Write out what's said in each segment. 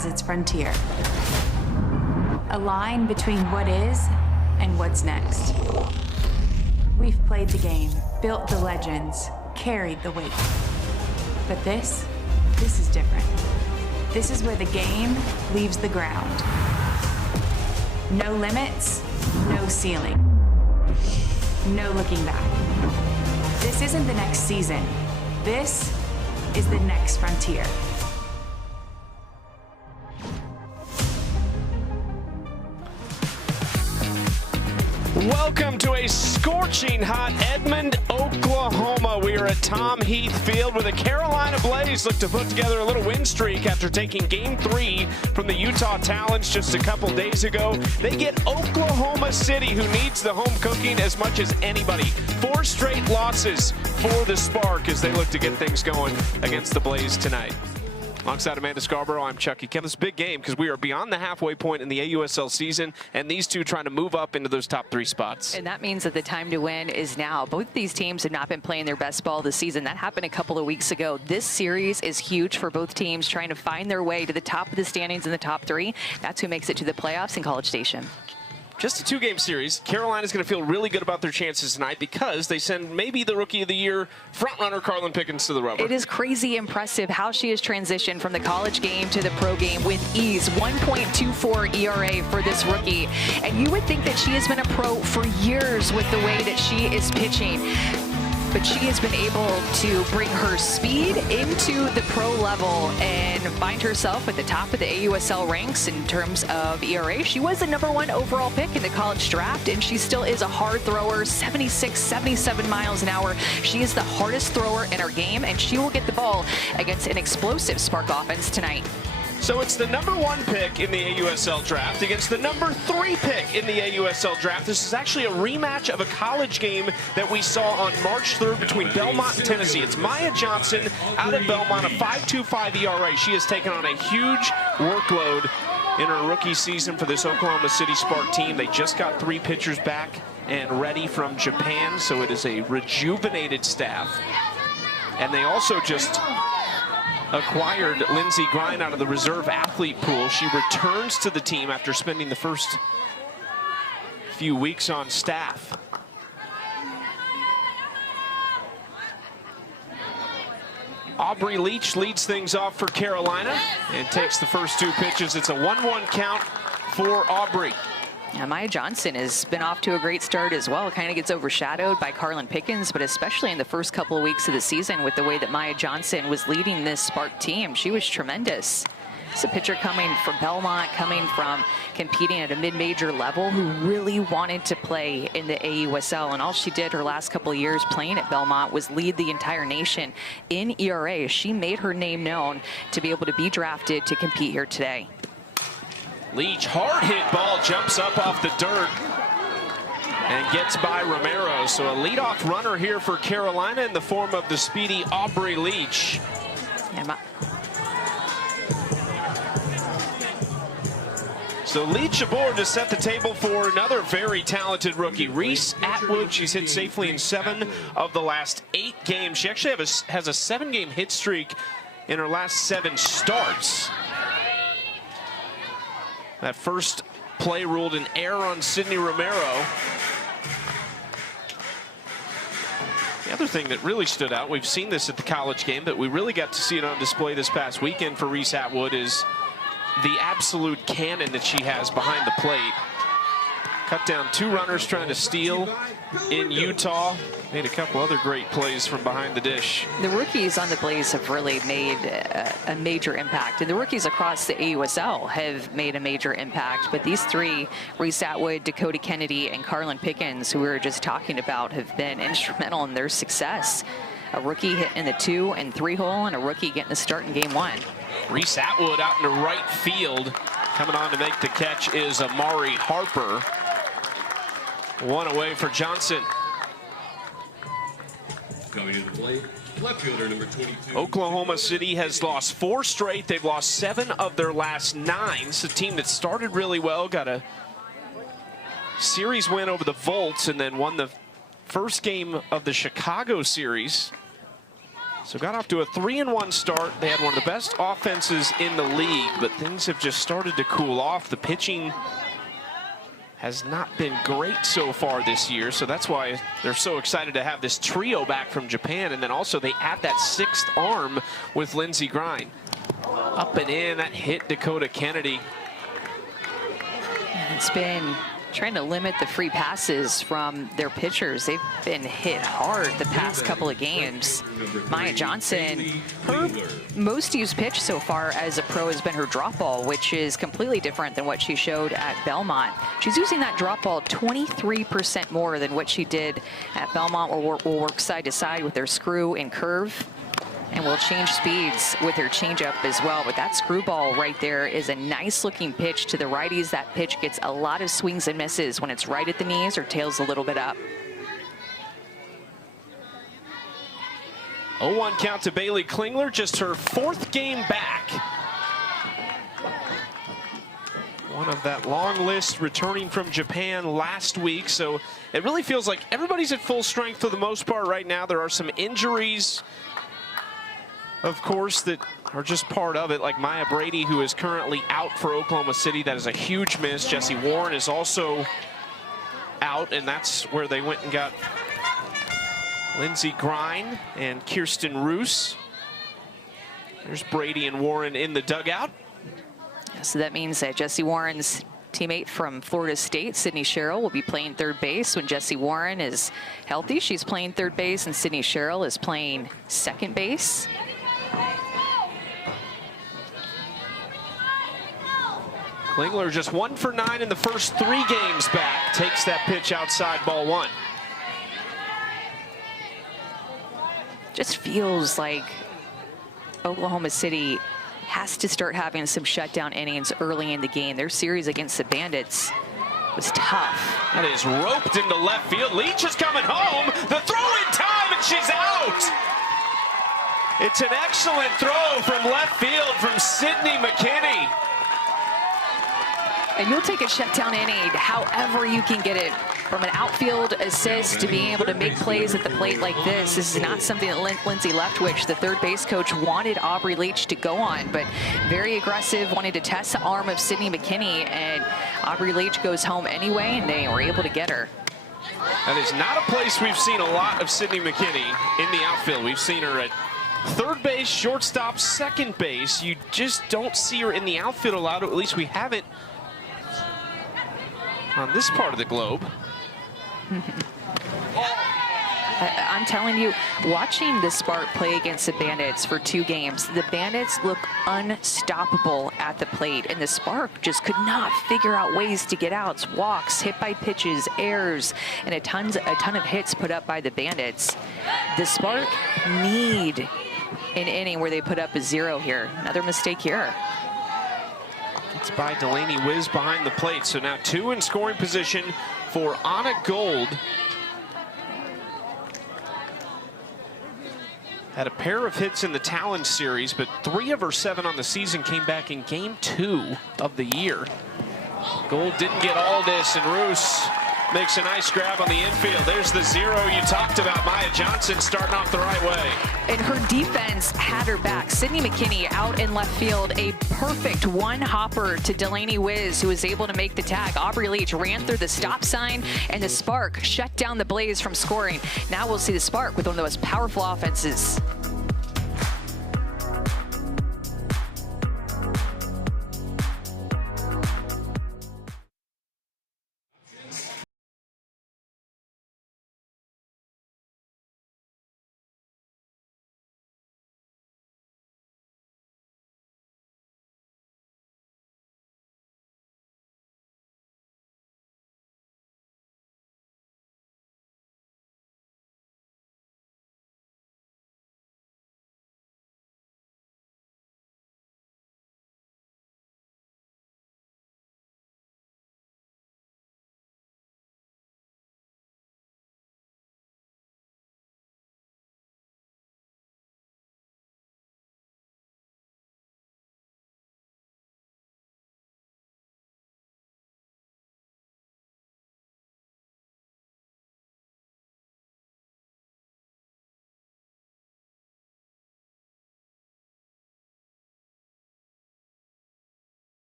has its frontier. A line between what is and what's next. We've played the game, built the legends, carried the weight. But this is different. This is where the game leaves the ground. No limits, no ceiling. No looking back. This isn't the next season. This is the next frontier. Welcome to a scorching hot Edmond, Oklahoma. We are at Tom Heath Field where the Carolina Blaze look to put together a little win streak after taking Game 3 from the Utah Talons just a couple days ago. They get Oklahoma City, who needs the home cooking as much as anybody. 4 straight losses for the Spark as they look to get things going against the Blaze tonight. Alongside Amanda Scarborough, I'm Chucky Kemp. This is a big game because we are beyond the halfway point in the AUSL season, and these two trying to move up into those top 3 spots. And that means that the time to win is now. Both these teams have not been playing their best ball this season. That happened a couple of weeks ago. This series is huge for both teams trying to find their way to the top of the standings in the top 3. That's who makes it to the playoffs in College Station. Just a 2-game series. Carolina's going to feel really good about their chances tonight because they send maybe the Rookie of the Year frontrunner Carlin Pickens to the rubber. It is crazy impressive how she has transitioned from the college game to the pro game with ease. 1.24 ERA for this rookie. And you would think that she has been a pro for years with the way that she is pitching. But she has been able to bring her speed into the pro level and find herself at the top of the AUSL ranks in terms of ERA. She was the #1 overall pick in the college draft, and she still is a hard thrower, 76, 77 miles an hour. She is the hardest thrower in her game, and she will get the ball against an explosive Spark offense tonight. So it's the #1 pick in the AUSL draft against the #3 pick in the AUSL draft. This is actually a rematch of a college game that we saw on March 3rd between Belmont and Tennessee. It's Maya Johnson out of Belmont, a 5.25 ERA. She has taken on a huge workload in her rookie season for this Oklahoma City Spark team. They just got 3 pitchers back and ready from Japan, so it is a rejuvenated staff. And they also just acquired Lindsey Grine out of the reserve athlete pool. She returns to the team after spending the first few weeks on staff. Aubrey Leach leads things off for Carolina and takes the first 2 pitches. It's a 1-1 count for Aubrey. Yeah, Maya Johnson has been off to a great start as well. Kind of gets overshadowed by Carlin Pickens, but especially in the first couple of weeks of the season with the way that Maya Johnson was leading this Spark team. She was tremendous. It's a pitcher coming from Belmont, coming from competing at a mid-major level, who really wanted to play in the AUSL. And all she did her last couple of years playing at Belmont was lead the entire nation in ERA. She made her name known to be able to be drafted to compete here today. Leach, hard hit ball, jumps up off the dirt and gets by Romero. So a leadoff runner here for Carolina in the form of the speedy Aubrey Leach. Yeah, so Leach aboard to set the table for another very talented rookie, Reese Atwood. She's hit safely in 7 of the last 8 games. She actually has a 7-game hit streak in her last 7 starts. That first play ruled an error on Sydney Romero. The other thing that really stood out, we've seen this at the college game, but we really got to see it on display this past weekend for Reese Atwood, is the absolute cannon that she has behind the plate. Cut down 2 runners trying to steal in Utah. Made a couple other great plays from behind the dish. The rookies on the Blaze have really made a major impact, and the rookies across the AUSL have made a major impact. But these 3, Reese Atwood, Dakota Kennedy, and Carlin Pickens, who we were just talking about, have been instrumental in their success. A rookie hit in the 2 and 3 hole, and a rookie getting the start in Game 1. Reese Atwood out into right field. Coming on to make the catch is Amari Harper. 1 away for Johnson. Coming to the plate, left fielder number 22. Oklahoma City has lost 4 straight. They've lost 7 of their last 9. It's a team that started really well, got a series win over the Volts, and then won the first game of the Chicago series So got off to a 3-1 start. They had one of the best offenses in the league, but things have just started to cool off. The pitching has not been great so far this year, so that's why they're so excited to have this trio back from Japan. And then also they add that 6th arm with Lindsey Grine. Up and in, that hit Dakota Kennedy. It's been trying to limit the free passes from their pitchers. They've been hit hard the past couple of games. Maya Johnson, her most used pitch so far as a pro has been her drop ball, which is completely different than what she showed at Belmont. She's using that drop ball 23% more than what she did at Belmont, or will work side to side with their screw and curve. And will change speeds with her changeup as well. But that screwball right there is a nice looking pitch to the righties. That pitch gets a lot of swings and misses when it's right at the knees or tails a little bit up. 0-1 count to Bailey Klingler, just her 4th game back. One of that long list returning from Japan last week. So it really feels like everybody's at full strength for the most part right now. There are some injuries, of course, that are just part of it, like Maya Brady, who is currently out for Oklahoma City. That is a huge miss. Jessie Warren is also out, and that's where they went and got Lindsey Grine and Kirsten Roos. There's Brady and Warren in the dugout. So that means that Jessie Warren's teammate from Florida State, Sydney Sherrill, will be playing third base when Jessie Warren is healthy. She's playing third base, and Sydney Sherrill is playing second base. Klingler just 1 for 9 in the first 3 games back. Takes that pitch outside, ball 1. Just feels like Oklahoma City has to start having some shutdown innings early in the game. Their series against the Bandits was tough. That is roped into left field. Leach is coming home. The throw in time, and she's out. It's an excellent throw from left field from Sydney McKinney. And you'll take a shutdown inning however you can get it. From an outfield assist to being able to make plays at the plate like this. This is not something that Lindsay Leftwich, the third base coach, wanted Aubrey Leach to go on, but very aggressive, wanted to test the arm of Sydney McKinney, and Aubrey Leach goes home anyway, and they were able to get her. That is not a place we've seen a lot of Sydney McKinney in the outfield. We've seen her at third base, shortstop, second base. You just don't see her in the outfield a lot, or at least we haven't on this part of the globe. I'm telling you, watching the Spark play against the Bandits for 2 games, the Bandits look unstoppable at the plate, and the Spark just could not figure out ways to get outs, walks, hit by pitches, errors, and a ton of hits put up by the Bandits. The Spark need an inning where they put up a 0 here. Another mistake here. It's by Delaney Wiz behind the plate. So now 2 in scoring position for Anna Gold. Had a pair of hits in the Talon series, but 3 of her 7 on the season came back in game 2 of the year. Gold didn't get all this, and Roos makes a nice grab on the infield. There's the 0 you talked about. Maya Johnson starting off the right way. And her defense had her back. Sydney McKinney out in left field, a perfect one-hopper to Delaney Wiz, who was able to make the tag. Aubrey Leach ran through the stop sign, and the Spark shut down the Blaze from scoring. Now we'll see the Spark with one of the most powerful offenses.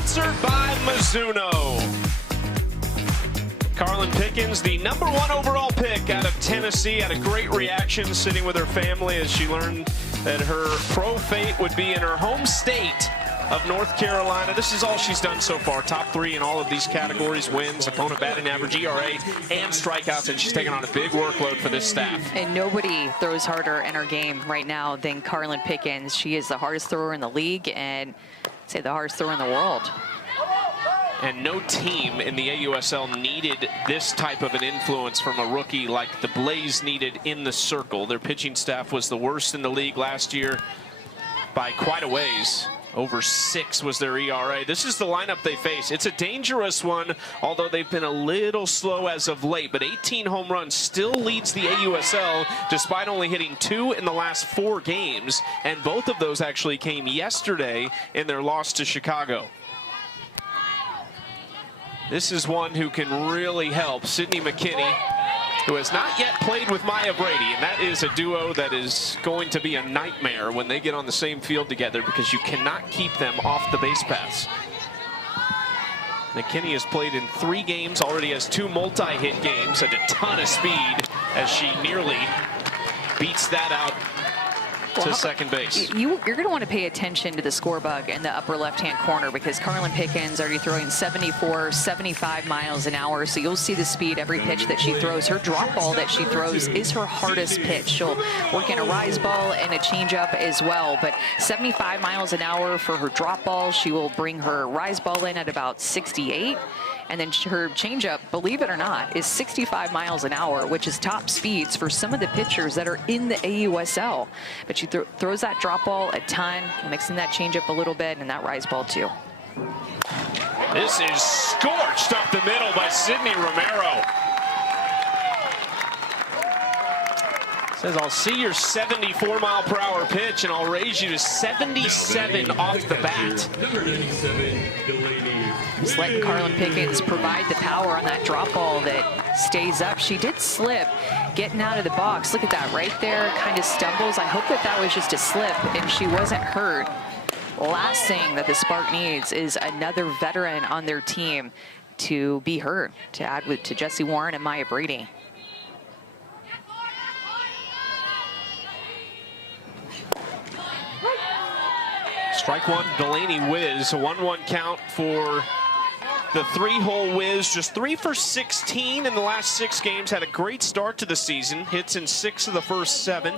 sponsored by Mizuno. Carlin Pickens, the #1 overall pick out of Tennessee, had a great reaction sitting with her family as she learned that her pro fate would be in her home state of North Carolina. This is all she's done so far. Top 3 in all of these categories: wins, opponent batting average, ERA, and strikeouts, and she's taking on a big workload for this staff. And nobody throws harder in her game right now than Carlin Pickens. She is the hardest thrower in the league, and I'd say the hardest thrower in the world. And no team in the AUSL needed this type of an influence from a rookie like the Blaze needed in the circle. Their pitching staff was the worst in the league last year by quite a ways. Over 6 was their ERA. This is the lineup they face. It's a dangerous one, although they've been a little slow as of late. But 18 home runs still leads the AUSL, despite only hitting 2 in the last 4 games. And both of those actually came yesterday in their loss to Chicago. This is one who can really help. Sydney McKinney, who has not yet played with Maya Brady, and that is a duo that is going to be a nightmare when they get on the same field together, because you cannot keep them off the base paths. McKinney has played in 3 games, already has 2 multi-hit games, had a ton of speed as she nearly beats that out to second base. You're going to want to pay attention to the score bug in the upper left-hand corner, because Carlin Pickens already throwing 74, 75 miles an hour. So you'll see the speed every pitch that she throws. Her drop ball that she throws is her hardest pitch. She'll work in a rise ball and a changeup as well. But 75 miles an hour for her drop ball. She will bring her rise ball in at about 68. And then her changeup, believe it or not, is 65 miles an hour, which is top speeds for some of the pitchers that are in the AUSL. But she throws that drop ball a ton, mixing that changeup a little bit, and that rise ball too. This is scorched up the middle by Sydney Romero. Says, I'll see your 74-mile-per-hour pitch, and I'll raise you to 77 off the bat. Number 97, Delaney. Just letting Carlin Pickens provide the power on that drop ball that stays up. She did slip getting out of the box. Look at that right there, kind of stumbles. I hope that that was just a slip and she wasn't hurt. Last thing that the Spark needs is another veteran on their team to be hurt, to add to Jessie Warren and Maya Brady. Strike one, Delaney whiz. A 1-1 count for the 3-hole whiz. Just 3 for 16 in the last 6 games. Had a great start to the season. Hits in 6 of the first 7.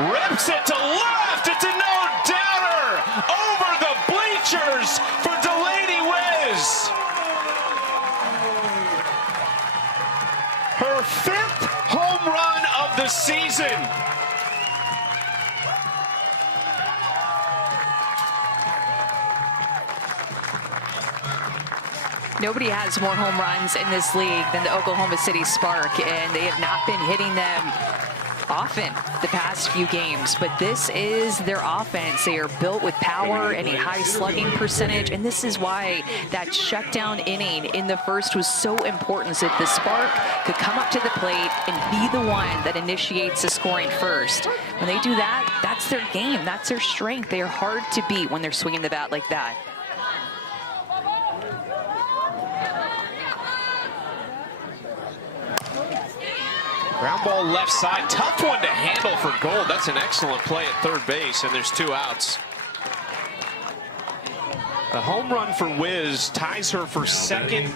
Rips it to left. It's a no-doubter over the bleachers for Delaney whiz. Her 5th home run of the season. Nobody has more home runs in this league than the Oklahoma City Spark, and they have not been hitting them often the past few games. But this is their offense. They are built with power and a high slugging percentage, and this is why that shutdown inning in the first was so important, so that the Spark could come up to the plate and be the one that initiates the scoring first. When they do that, that's their game. That's their strength. They are hard to beat when they're swinging the bat like that. Ground ball left side, tough one to handle for Gold. That's an excellent play at third base, and there's 2 outs. The home run for Wiz ties her for 2nd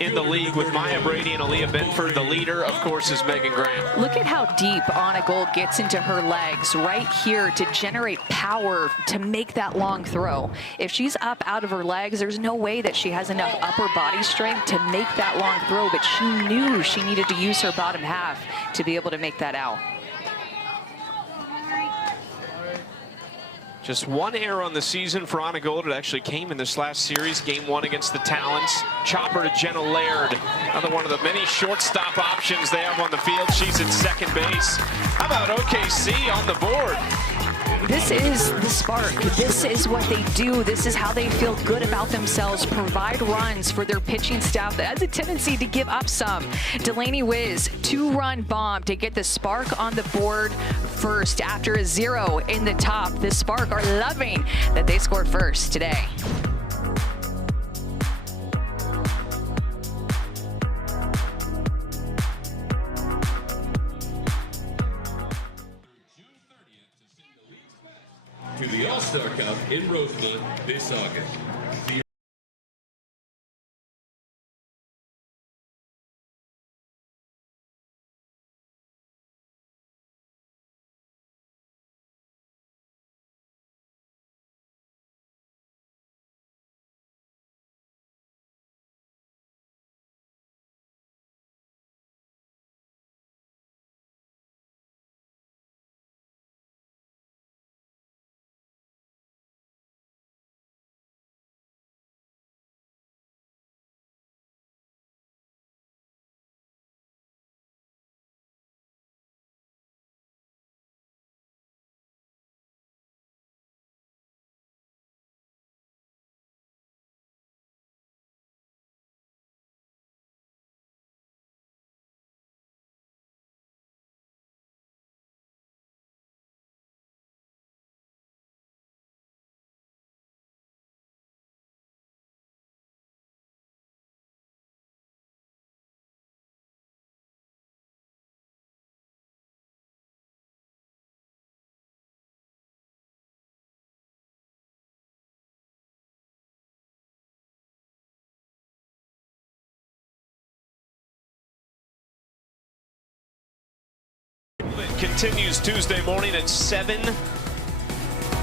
in the league with Maya Brady and Aaliyah Benford. The leader, of course, is Megan Grant. Look at how deep Anna Gold gets into her legs right here to generate power to make that long throw. If she's up out of her legs, there's no way that she has enough upper body strength to make that long throw, but she knew she needed to use her bottom half to be able to make that out. Just 1 error on the season for Anna Gold. It actually came in this last series, game 1 against the Talons. Chopper to Jenna Laird, another one of the many shortstop options they have on the field. She's at second base. How about OKC on the board? This is the spark. This is what they do. This is how they feel good about themselves, provide runs for their pitching staff that has a tendency to give up some. Delaney Wiz, 2-run bomb to get the Spark on the board first after a 0 in the top. The Spark are loving that they scored first today. To the All-Star Cup in Rosemont this August. Continues Tuesday morning at 7.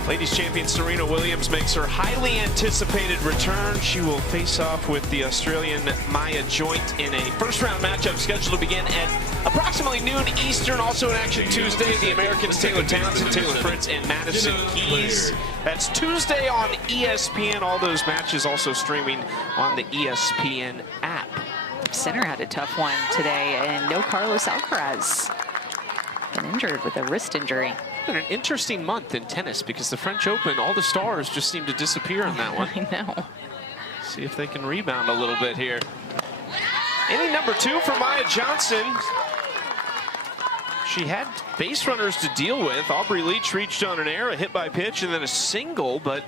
Ladies champion Serena Williams makes her highly anticipated return. She will face off with the Australian Maya Joint in a first-round matchup scheduled to begin at approximately noon Eastern. Also in action Tuesday, the Americans Taylor Townsend, Taylor Fritz, and Madison Keys. That's Tuesday on ESPN. All those matches also streaming on the ESPN app. Center had a tough one today, and no Carlos Alcaraz. Been injured with a wrist injury. It's been an interesting month in tennis because the French Open, all the stars just seem to disappear on that one. I know. See if they can rebound a little bit here. Inning number 2 for Maya Johnson. She had base runners to deal with. Aubrey Leach reached on an error, a hit by pitch, and then a single, but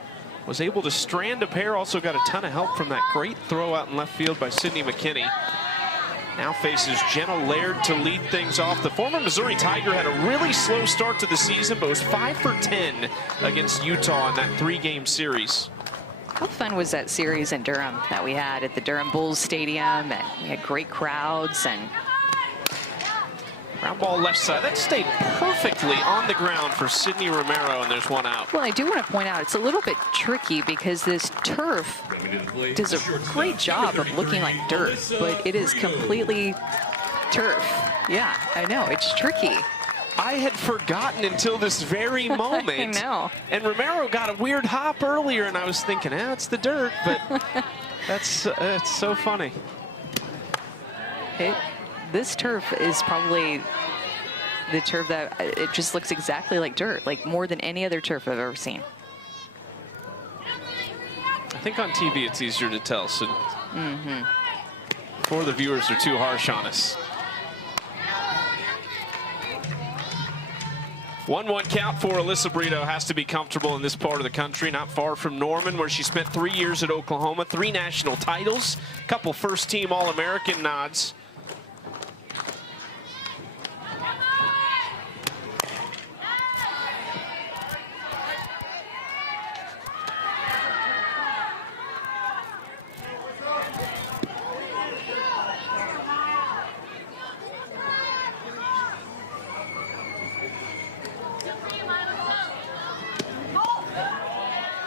was able to strand a pair. Also got a ton of help from that great throw out in left field by Sydney McKinney. Now faces Jenna Laird to lead things off. The former Missouri Tiger had a really slow start to the season, but was 5 for 10 against Utah in that 3-game series. How fun was that series in Durham that we had at the Durham Bulls Stadium? And we had great crowds and ground ball left side. That stayed perfectly on the ground for Sydney Romero, and there's one out. Well, I do want to point out it's a little bit tricky because this turf does a great job of looking like dirt, but it is completely turf. Yeah, I know, it's tricky. I had forgotten until this very moment. I know. And Romero got a weird hop earlier, and I was thinking, it's the dirt, but that's it's so funny. This turf is probably the turf that it just looks exactly like dirt, like more than any other turf I've ever seen. I think on TV it's easier to tell, so before the viewers are too harsh on us. 1-1 count for Alyssa Brito. Has to be comfortable in this part of the country, not far from Norman, where she spent 3 years at Oklahoma, 3 national titles, a couple first-team All-American nods.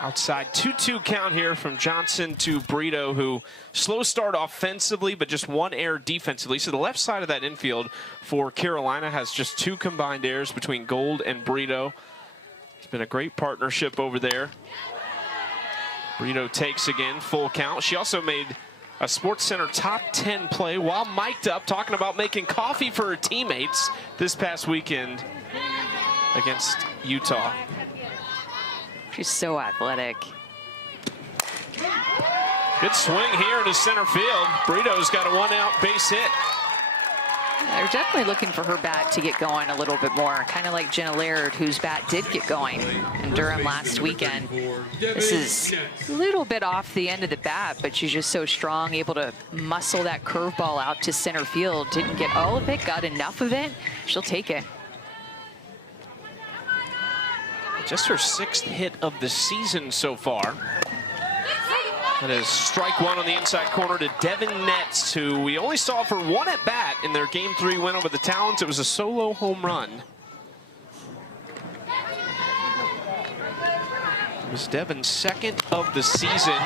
Outside 2-2 count here from Johnson to Brito, who slow start offensively, but just 1 error defensively. So the left side of that infield for Carolina has just 2 combined errors between Gold and Brito. It's been a great partnership over there. Brito takes again, full count. She also made a SportsCenter top 10 play while mic'd up, talking about making coffee for her teammates this past weekend against Utah. She's so athletic. Good swing here to center field. Brito's got a 1-out base hit. They're definitely looking for her bat to get going a little bit more, kind of like Jenna Laird, whose bat did get going in Durham last weekend. This is a little bit off the end of the bat, but she's just so strong, able to muscle that curveball out to center field. Didn't get all of it, got enough of it. She'll take it. Just her 6th hit of the season so far. That is strike one on the inside corner to Devin Netz, who we only saw for 1 at bat in their Game 3 win over the Talons. It was a solo home run. It was Devin's 2nd of the season.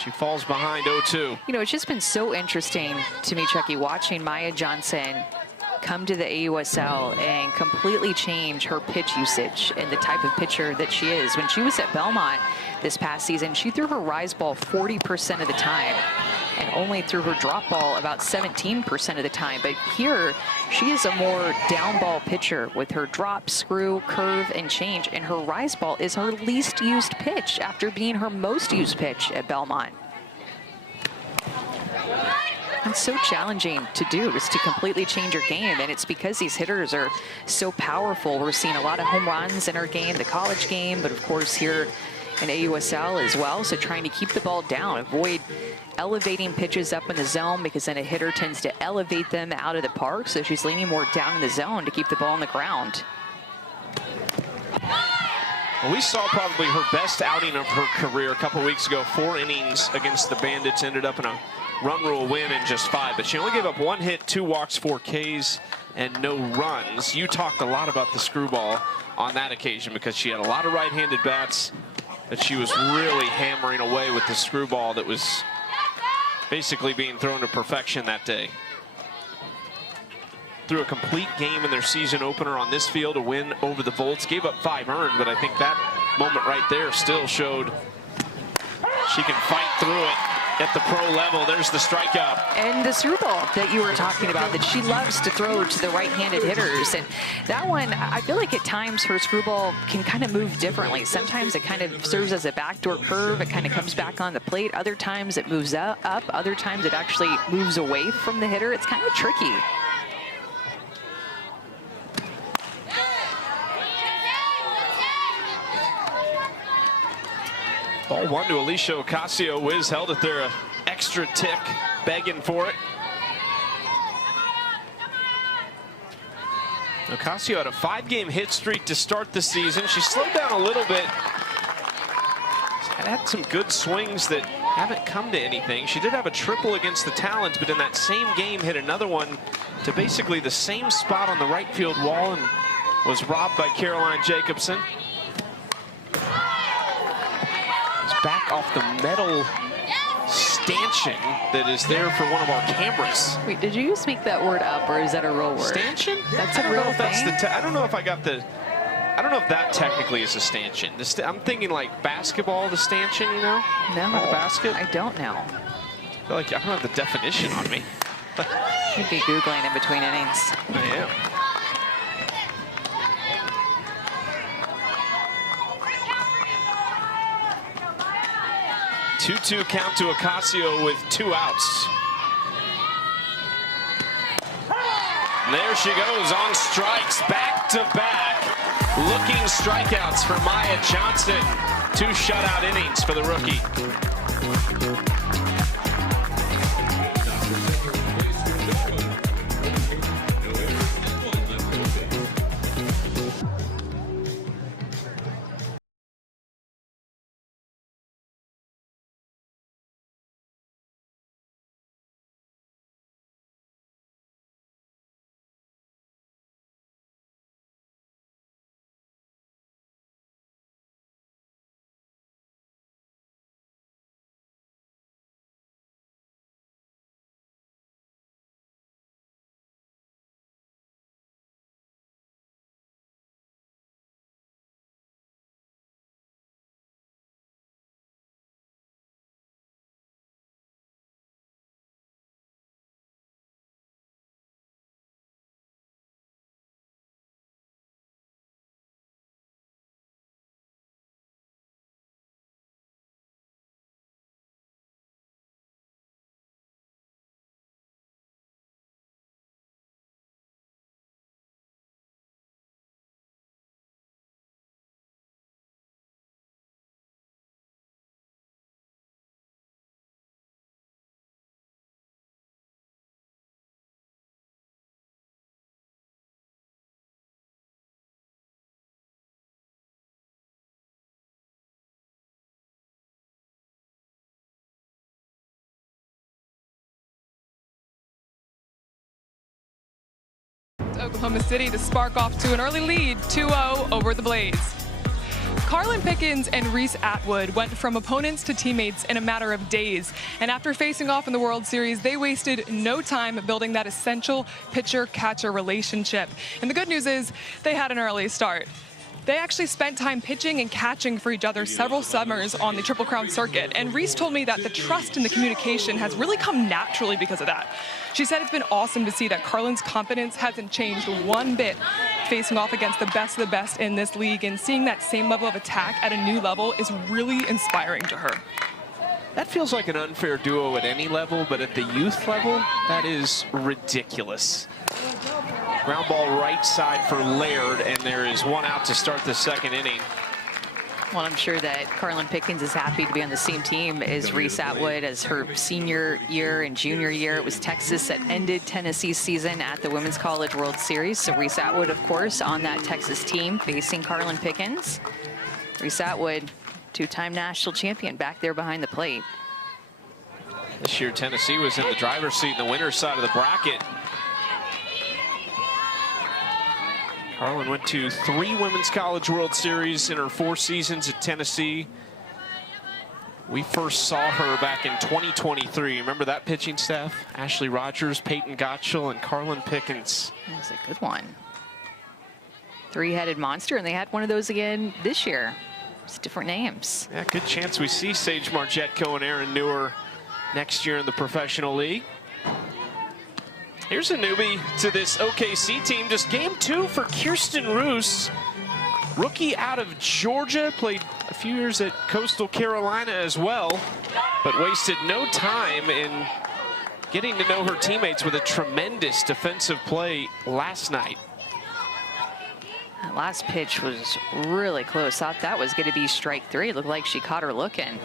She falls behind 0-2. You know, it's just been so interesting to me, Chucky, watching Maya Johnson come to the AUSL and completely change her pitch usage and the type of pitcher that she is. When she was at Belmont this past season, she threw her rise ball 40% of the time and only threw her drop ball about 17% of the time. But here, she is a more down ball pitcher with her drop, screw, curve, and change. And her rise ball is her least used pitch after being her most used pitch at Belmont. It's so challenging to do, just to completely change your game, and it's because these hitters are so powerful. We're seeing a lot of home runs in our game, the college game, but of course here in AUSL as well. So trying to keep the ball down, avoid elevating pitches up in the zone, because then a hitter tends to elevate them out of the park. So she's leaning more down in the zone to keep the ball on the ground. Well, we saw probably her best outing of her career a couple weeks ago. 4 innings against the Bandits, ended up in a run rule win in just 5, but she only gave up 1 hit, 2 walks, 4 Ks, and no runs. You talked a lot about the screwball on that occasion because she had a lot of right-handed bats that she was really hammering away with the screwball that was basically being thrown to perfection that day. Threw a complete game in their season opener on this field, a win over the Volts. Gave up 5 earned, but I think that moment right there still showed she can fight through it at the pro level. There's the strikeout. And the screwball that you were talking about that she loves to throw to the right-handed hitters. And that one, I feel like at times her screwball can kind of move differently. Sometimes it kind of serves as a backdoor curve. It kind of comes back on the plate. Other times it moves up. Other times it actually moves away from the hitter. It's kind of tricky. Ball 1 to Alicia Ocasio. Wiz held it there, an extra tick, begging for it. Ocasio had a 5-game hit streak to start the season. She slowed down a little bit. Had some good swings that haven't come to anything. She did have a triple against the Talons, but in that same game hit another one to basically the same spot on the right field wall and was robbed by Caroline Jacobson. Back off the metal stanchion that is there for one of our cameras. Wait, did you just make that word up, or is that a real word? Stanchion? That's a real thing? I don't know if I got the... I don't know if that technically is a stanchion. I'm thinking like basketball, the stanchion, you know? No. Like the basket? I don't know. I feel like I don't have the definition on me. You'd be Googling in between innings. I am. 2-2 count to Ocasio with 2 outs. And there she goes on strikes, back to back. Looking strikeouts for Maya Johnson. 2 shutout innings for the rookie. Oklahoma City to spark off to an early lead, 2-0 over the Blades. Carlin Pickens and Reese Atwood went from opponents to teammates in a matter of days. And after facing off in the World Series, they wasted no time building that essential pitcher-catcher relationship. And the good news is they had an early start. They actually spent time pitching and catching for each other several summers on the Triple Crown circuit. And Reese told me that the trust and the communication has really come naturally because of that. She said it's been awesome to see that Carlin's confidence hasn't changed one bit facing off against the best in this league, and seeing that same level of attack at a new level is really inspiring to her. That feels like an unfair duo at any level, but at the youth level, that is ridiculous. Ground ball right side for Laird, and there is one out to start the second inning. Well, I'm sure that Carlin Pickens is happy to be on the same team as Reese Atwood as her senior year and junior year. It was Texas that ended Tennessee's season at the Women's College World Series. So Reese Atwood, of course, on that Texas team facing Carlin Pickens. Reese Atwood, two-time national champion, back there behind the plate. This year, Tennessee was in the driver's seat in the winner's side of the bracket. Carlin went to 3 Women's College World Series in her 4 seasons at Tennessee. We first saw her back in 2023. Remember that pitching staff? Ashley Rogers, Peyton Gottschall, and Carlin Pickens. That was a good one. Three-headed monster, and they had one of those again this year. Just different names. Yeah, good chance we see Sage Margetco and Aaron Newer next year in the professional league. Here's a newbie to this OKC team. Just game 2 for Kirsten Roos. Rookie out of Georgia, played a few years at Coastal Carolina as well, but wasted no time in getting to know her teammates with a tremendous defensive play last night. That last pitch was really close. Thought that was going to be strike 3. Looked like she caught her looking.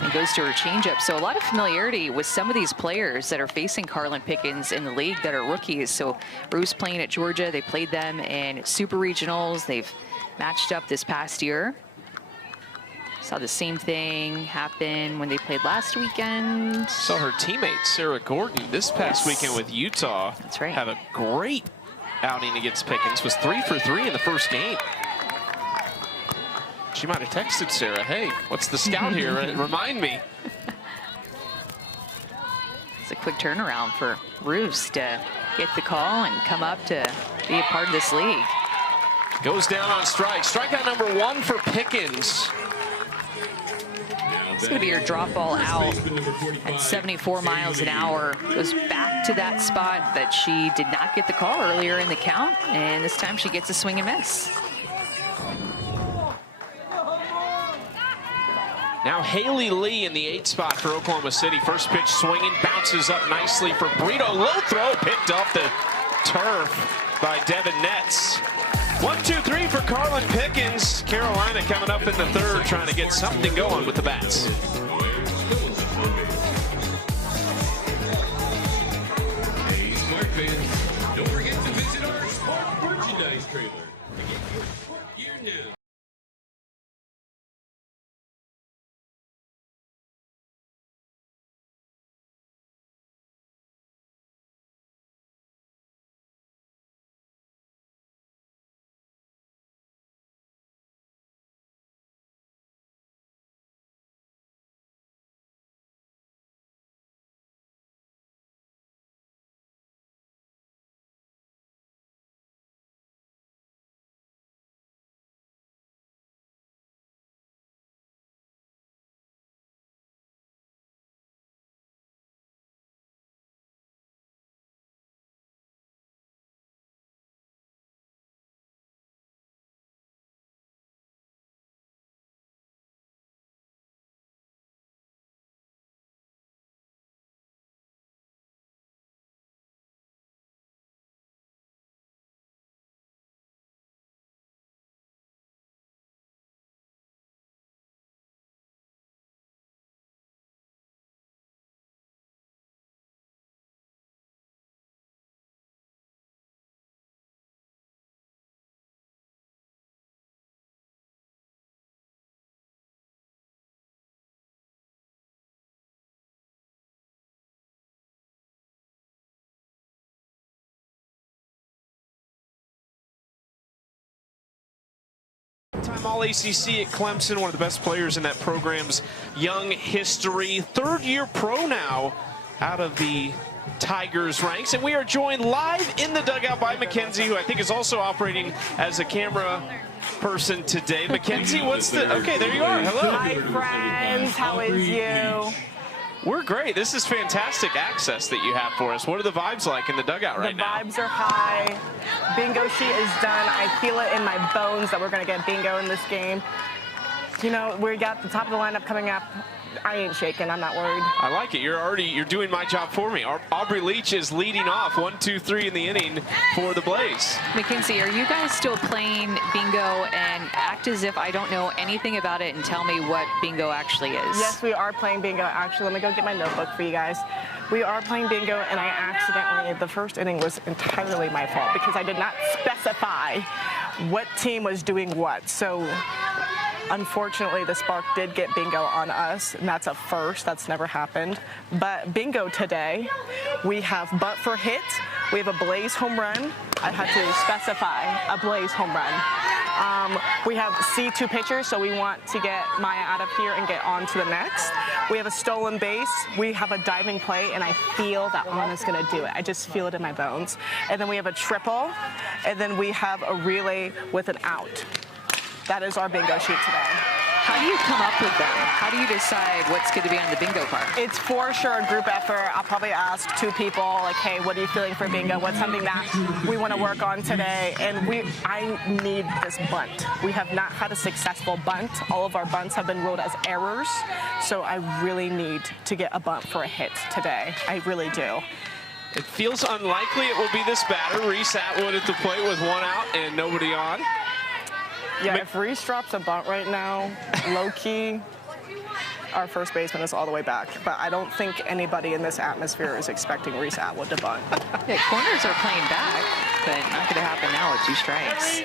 And goes to her changeup. So a lot of familiarity with some of these players that are facing Carlin Pickens in the league that are rookies. So Bruce playing at Georgia, they played them in super regionals. They've matched up this past year. Saw the same thing happen when they played last weekend. Saw her teammate Sarah Gordon this past weekend with Utah. That's right. Have a great outing against Pickens. Was 3 for 3 in the first game. She might have texted Sarah, hey, what's the scout here? Remind me. It's a quick turnaround for Roos to get the call and come up to be a part of this league. Goes down on strike. Strikeout number 1 for Pickens. It's going to be her drop ball out at 74 miles an hour. Goes back to that spot that she did not get the call earlier in the count, and this time she gets a swing and miss. Now Haley Lee in the 8th spot for Oklahoma City. First pitch swinging, bounces up nicely for Brito. Low throw picked off the turf by Devin Netz. 1-2-3 for Carlin Pickens. Carolina coming up in the 3rd, trying to get something going with the bats. Hey, Smart fans, don't forget to visit our Smart merchandise trailer to get your Smart gear now. Two-time All-ACC at Clemson, one of the best players in that program's young history. Third-year pro now out of the Tigers ranks, and we are joined live in the dugout by Mackenzie, who I think is also operating as a camera person today. Mackenzie, what's the... Okay, there you are. Hello. Hi, friends. How is you? We're great. This is fantastic access that you have for us. What are the vibes like in the dugout right now? The vibes are high. Bingo sheet is done. I feel it in my bones that we're going to get bingo in this game. You know, we got the top of the lineup coming up. I ain't shaking. I'm not worried. I like it. You're doing my job for me. Aubrey Leach is leading off 1, 2, 3 in the inning for the Blaze. Mackenzie, are you guys still playing bingo? And act as if I don't know anything about it and tell me what bingo actually is. Yes, we are playing bingo. Actually, let me go get my notebook for you guys. We are playing bingo, and I accidentally, the first inning was entirely my fault because I did not specify what team was doing what. So unfortunately, the Spark did get bingo on us, and that's a first. That's never happened. But bingo today, we have bunt for hit. We have a Blaze home run. I had to specify a Blaze home run. We have C2 pitchers, so we want to get Maya out of here and get on to the next. We have a stolen base. We have a diving play, and I feel that Anna's going to do it. I just feel it in my bones. And then we have a triple, and then we have a relay with an out. That is our bingo sheet today. How do you come up with them? How do you decide what's going to be on the bingo card? It's for sure a group effort. I'll probably ask 2 people, like, hey, what are you feeling for bingo? What's something that we want to work on today? And I need this bunt. We have not had a successful bunt. All of our bunts have been ruled as errors. So I really need to get a bunt for a hit today. I really do. It feels unlikely it will be this batter. Reese Atwood at the plate with 1 out and nobody on. Yeah, if Reese drops a bunt right now, low-key, our first baseman is all the way back. But I don't think anybody in this atmosphere is expecting Reese Atwood to bunt. Yeah, corners are playing back, but not going to happen now with 2 strikes.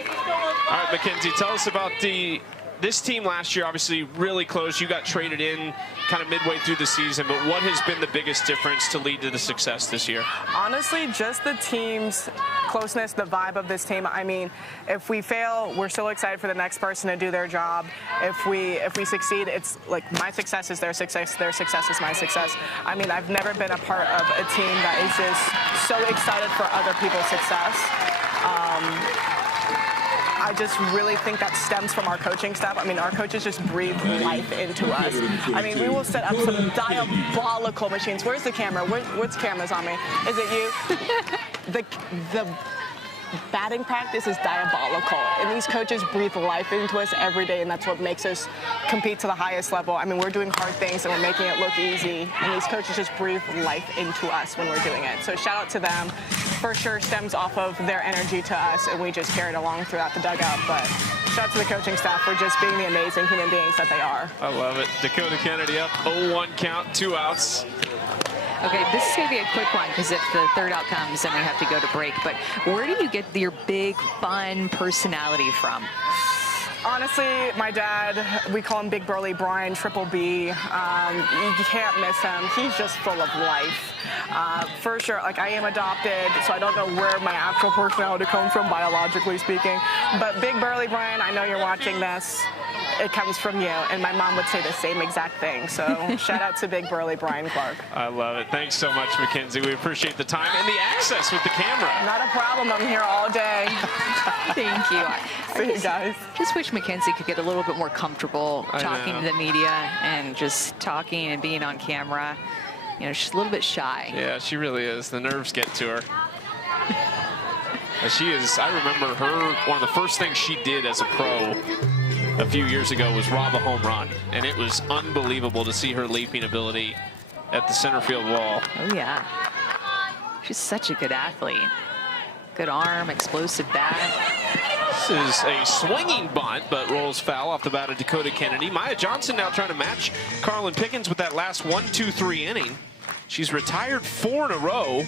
All right, Mackenzie, tell us about this team last year. Obviously really close. You got traded in kind of midway through the season, but what has been the biggest difference to lead to the success this year? Honestly, just the team's closeness, the vibe of this team. I mean, if we fail, we're still excited for the next person to do their job. If we succeed, it's like my success is their success is my success. I mean, I've never been a part of a team that is just so excited for other people's success. I just really think that stems from our coaching staff. I mean, our coaches just breathe life into us. I mean, we will set up some diabolical machines. Where's the camera? What's cameras on me? Is it you? The batting practice is diabolical, and these coaches breathe life into us every day, and that's what makes us compete to the highest level. I mean, we're doing hard things, and we're making it look easy, and these coaches just breathe life into us when we're doing it. So shout out to them. For sure stems off of their energy to us, and we just carry it along throughout the dugout. But shout out to the coaching staff for just being the amazing human beings that they are. I love it. Dakota Kennedy up 0-1 count, 2 outs. Okay, this is going to be a quick one because if the third out comes, then we have to go to break. But where do you get your big, fun personality from? Honestly, my dad, we call him Big Burly Brian, Triple B. You can't miss him. He's just full of life. For sure, like, I am adopted, so I don't know where my actual personality comes from, biologically speaking. But Big Burly Brian, I know you're watching this. It comes from you, and my mom would say the same exact thing. So shout out to Big Burly Brian Clark. I love it. Thanks so much, Mackenzie. We appreciate the time and the access with the camera. Not a problem. I'm here all day. Thank you. See you guys. Just wish Mackenzie could get a little bit more comfortable talking to the media and just talking and being on camera. You know, she's a little bit shy. Yeah, she really is. The nerves get to her. She is, I remember her, one of the first things she did as a pro a few years ago was rob a home run, and it was unbelievable to see her leaping ability at the center field wall. Oh yeah, she's such a good athlete. Good arm, explosive bat. This is a swinging bunt, but rolls foul off the bat of Dakota Kennedy. Maya Johnson now trying to match Carlin Pickens with that last 1-2-3 inning. She's retired 4 in a row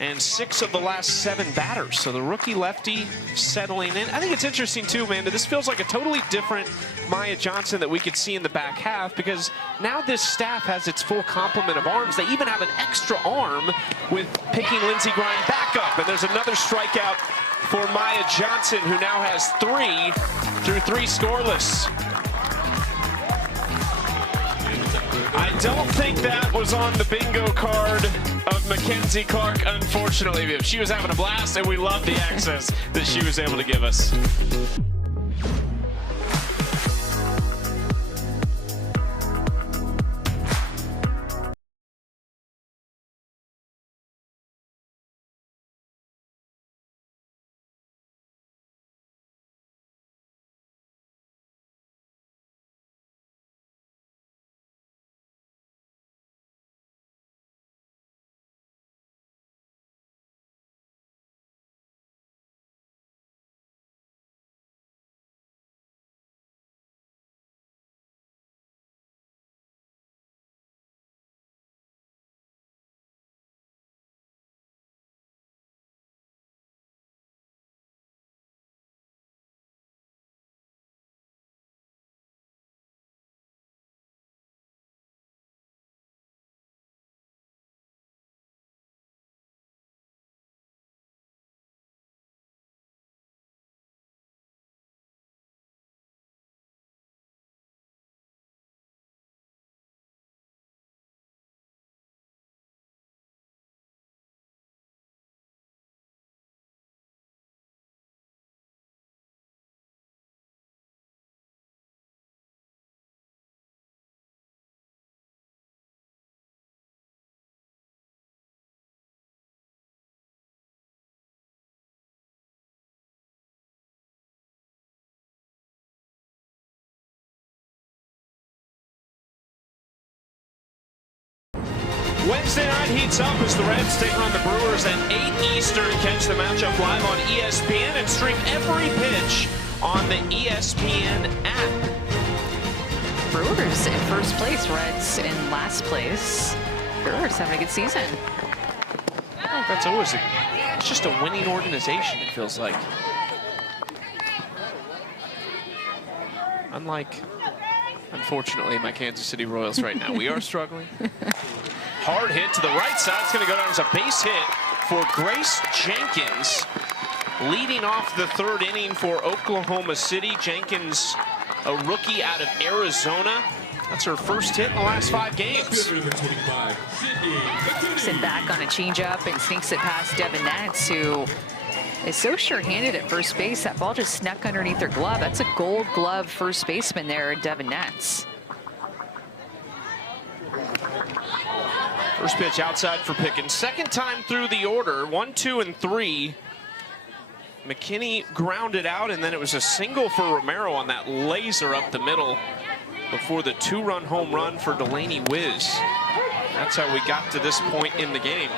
and 6 of the last 7 batters. So the rookie lefty settling in. I think it's interesting too, Amanda. This feels like a totally different Maya Johnson that we could see in the back half, because now this staff has its full complement of arms. They even have an extra arm with picking Lindsey Grind back walk-up, and there's another strikeout for Maya Johnson, who now has 3 through 3 scoreless. I don't think that was on the bingo card of Mackenzie Clark, unfortunately. She was having a blast, and we love the access that she was able to give us. Wednesday night heats up as the Reds take on the Brewers at 8 Eastern. Catch the matchup live on ESPN and stream every pitch on the ESPN app. Brewers in first place, Reds in last place. Brewers having a good season. Well, that's always it's just a winning organization, it feels like. Unlike, unfortunately, my Kansas City Royals right now. We are struggling. Hard hit to the right side. It's going to go down as a base hit for Grace Jenkins. Leading off the 3rd inning for Oklahoma City. Jenkins, a rookie out of Arizona. That's her first hit in the last 5 games. Sit back on a changeup and sneaks it past Devin Nance, who is so sure-handed at first base. That ball just snuck underneath her glove. That's a Gold Glove first baseman there, Devin Nance. First pitch outside for Pickens. Second time through the order, 1, 2, and 3. McKinney grounded out, and then it was a single for Romero on that laser up the middle before the 2-run home run for Delaney Wiz. That's how we got to this point in the game.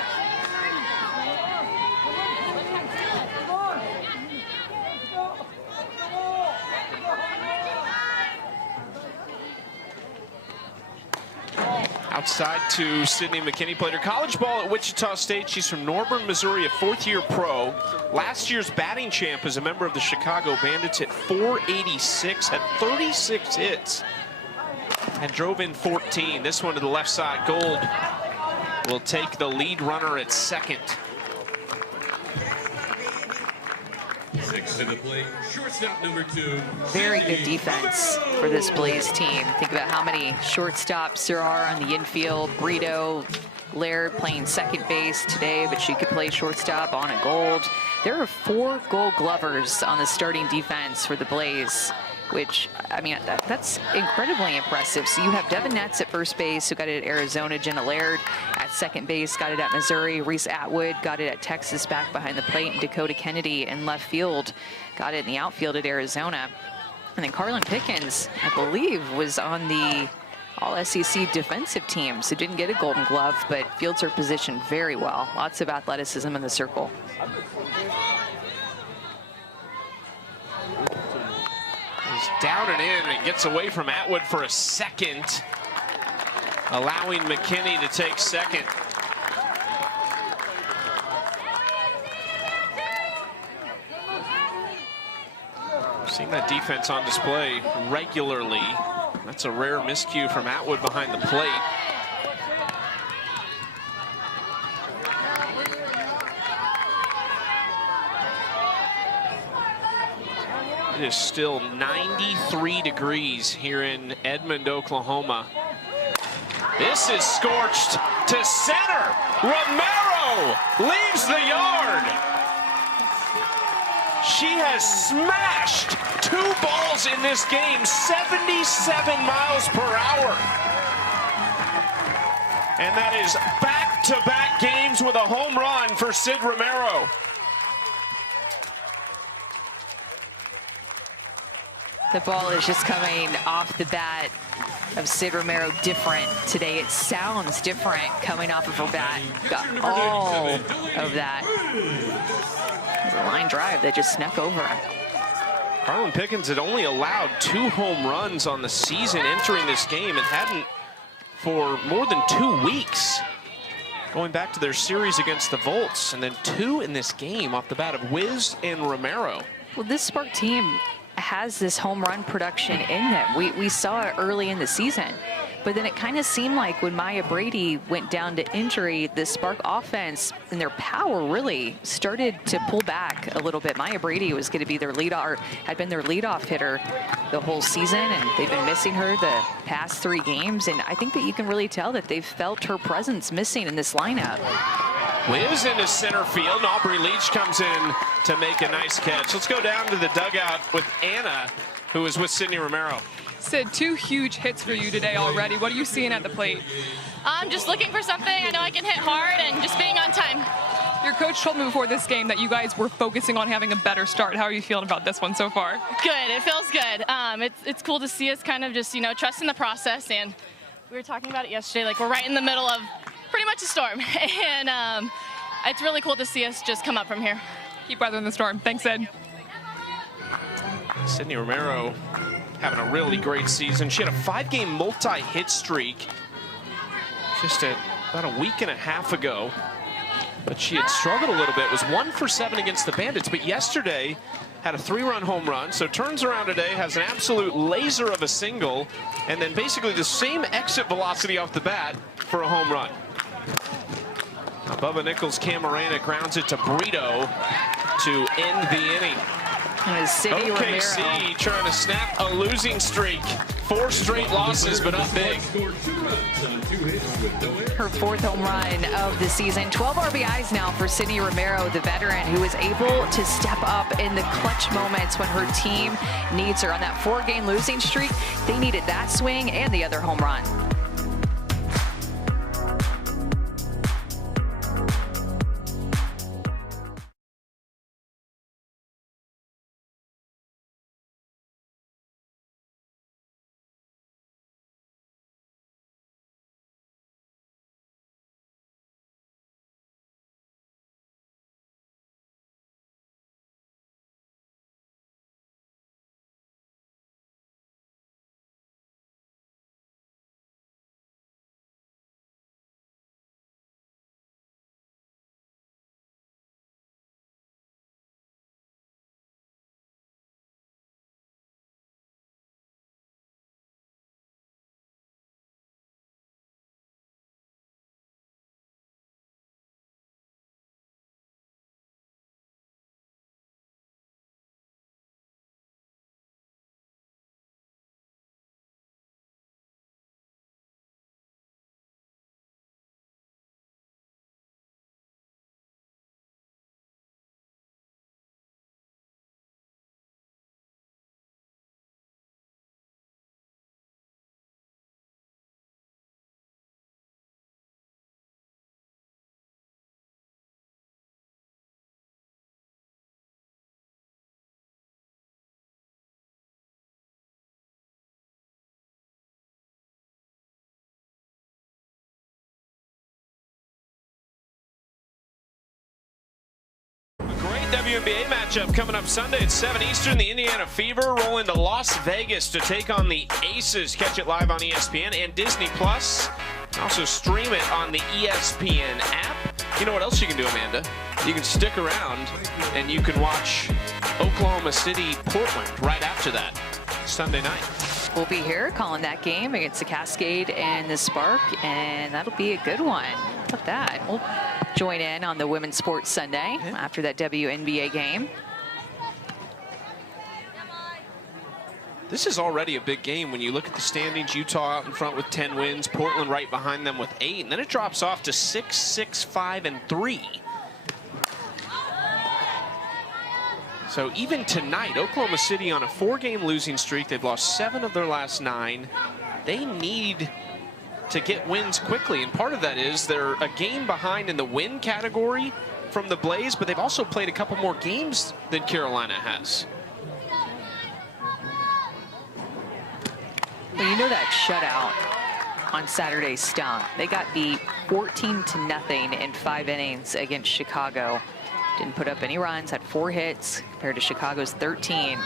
Outside to Sydney McKinney. Played her college ball at Wichita State. She's from Norburn, Missouri, a 4th-year pro. Last year's batting champ as a member of the Chicago Bandits, hit .486, had 36 hits, and drove in 14. This one to the left side. Gold will take the lead runner at second. Next to the plate, shortstop number 2. Very good defense for this Blaze team. Think about how many shortstops there are on the infield. Brito, Laird playing second base today, but she could play shortstop. on a Gold. There are 4 Gold Glovers on the starting defense for the Blaze, which, I mean, that's incredibly impressive. So you have Devin Nance at first base, who got it at Arizona. Jenna Laird at second base, got it at Missouri. Reese Atwood got it at Texas, back behind the plate. And Dakota Kennedy in left field got it in the outfield at Arizona. And then Carlin Pickens, I believe, was on the All-SEC defensive team, so didn't get a Golden Glove, but fields her position very well. Lots of athleticism in the circle. He's down and in, and gets away from Atwood for a second, allowing McKinney to take second. Seeing that defense on display regularly. That's a rare miscue from Atwood behind the plate. It is still 93 degrees here in Edmond, Oklahoma. This is scorched to center. Romero leaves the yard. She has smashed 2 balls in this game, 77 miles per hour. And that is back-to-back games with a home run for Sid Romero. The ball is just coming off the bat of Sid Romero different today. It sounds different coming off of her bat. Got all of that. It was a line drive that just snuck over. Carlin Pickens had only allowed 2 home runs on the season entering this game and hadn't for more than 2 weeks. Going back to their series against the Volts, and then 2 in this game off the bat of Wiz and Romero. Well, this Spark team has this home run production in them. We saw it early in the season, but then it kind of seemed like when Maya Brady went down to injury, the Spark offense and their power really started to pull back a little bit. Maya Brady was going to be their leadoff, or had been their leadoff hitter the whole season, and they've been missing her the past 3 games, and I think that you can really tell that they've felt her presence missing in this lineup. Wiz into center field, and Aubrey Leach comes in to make a nice catch. Let's go down to the dugout with Anna, who is with Sydney Romero. Sid, 2 huge hits for you today already. What are you seeing at the plate? I'm just looking for something. I know I can hit hard and just being on time. Your coach told me before this game that you guys were focusing on having a better start. How are you feeling about this one so far? Good. It feels good. It's cool to see us kind of just, trusting the process. And we were talking about it yesterday. Like, we're right in the middle of pretty much a storm. And it's really cool to see us just come up from here. Keep weathering the storm. Thanks, Sid. Sydney Romero having a really great season. She had a 5-game multi-hit streak just about a week and a half ago. But she had struggled a little bit. It was 1 for 7 against the Bandits. But yesterday had a 3-run home run. So turns around today, has an absolute laser of a single, and then basically the same exit velocity off the bat for a home run. Now, Bubba Nichols-Camarena grounds it to Brito to end the inning. OKC trying to snap a losing streak. 4 straight losses, but up big. Her 4th home run of the season. 12 RBIs now for Sydney Romero, the veteran, who is able to step up in the clutch moments when her team needs her. On that 4-game losing streak, they needed that swing and the other home run. WNBA matchup coming up Sunday at 7 Eastern. The Indiana Fever roll into Las Vegas to take on the Aces. Catch it live on ESPN and Disney+. Also stream it on the ESPN app. You know what else you can do, Amanda? You can stick around and you can watch Oklahoma City, Portland right after that, Sunday night. We'll be here calling that game against the Cascade and the Spark, and that'll be a good one. How about that? We'll join in on the Women's Sports Sunday after that WNBA game. This is already a big game when you look at the standings. Utah out in front with 10 wins, Portland right behind them with 8, and then it drops off to 6, 6, 5, and 3. So even tonight, Oklahoma City on a 4-game losing streak. They've lost 7 of their last 9. They need to get wins quickly, and part of that is they're a game behind in the win category from the Blaze, but they've also played a couple more games than Carolina has. Well, you know that shutout on Saturday stunk. They got beat 14-0 in 5 innings against Chicago. Didn't put up any runs, had 4 hits compared to Chicago's 13.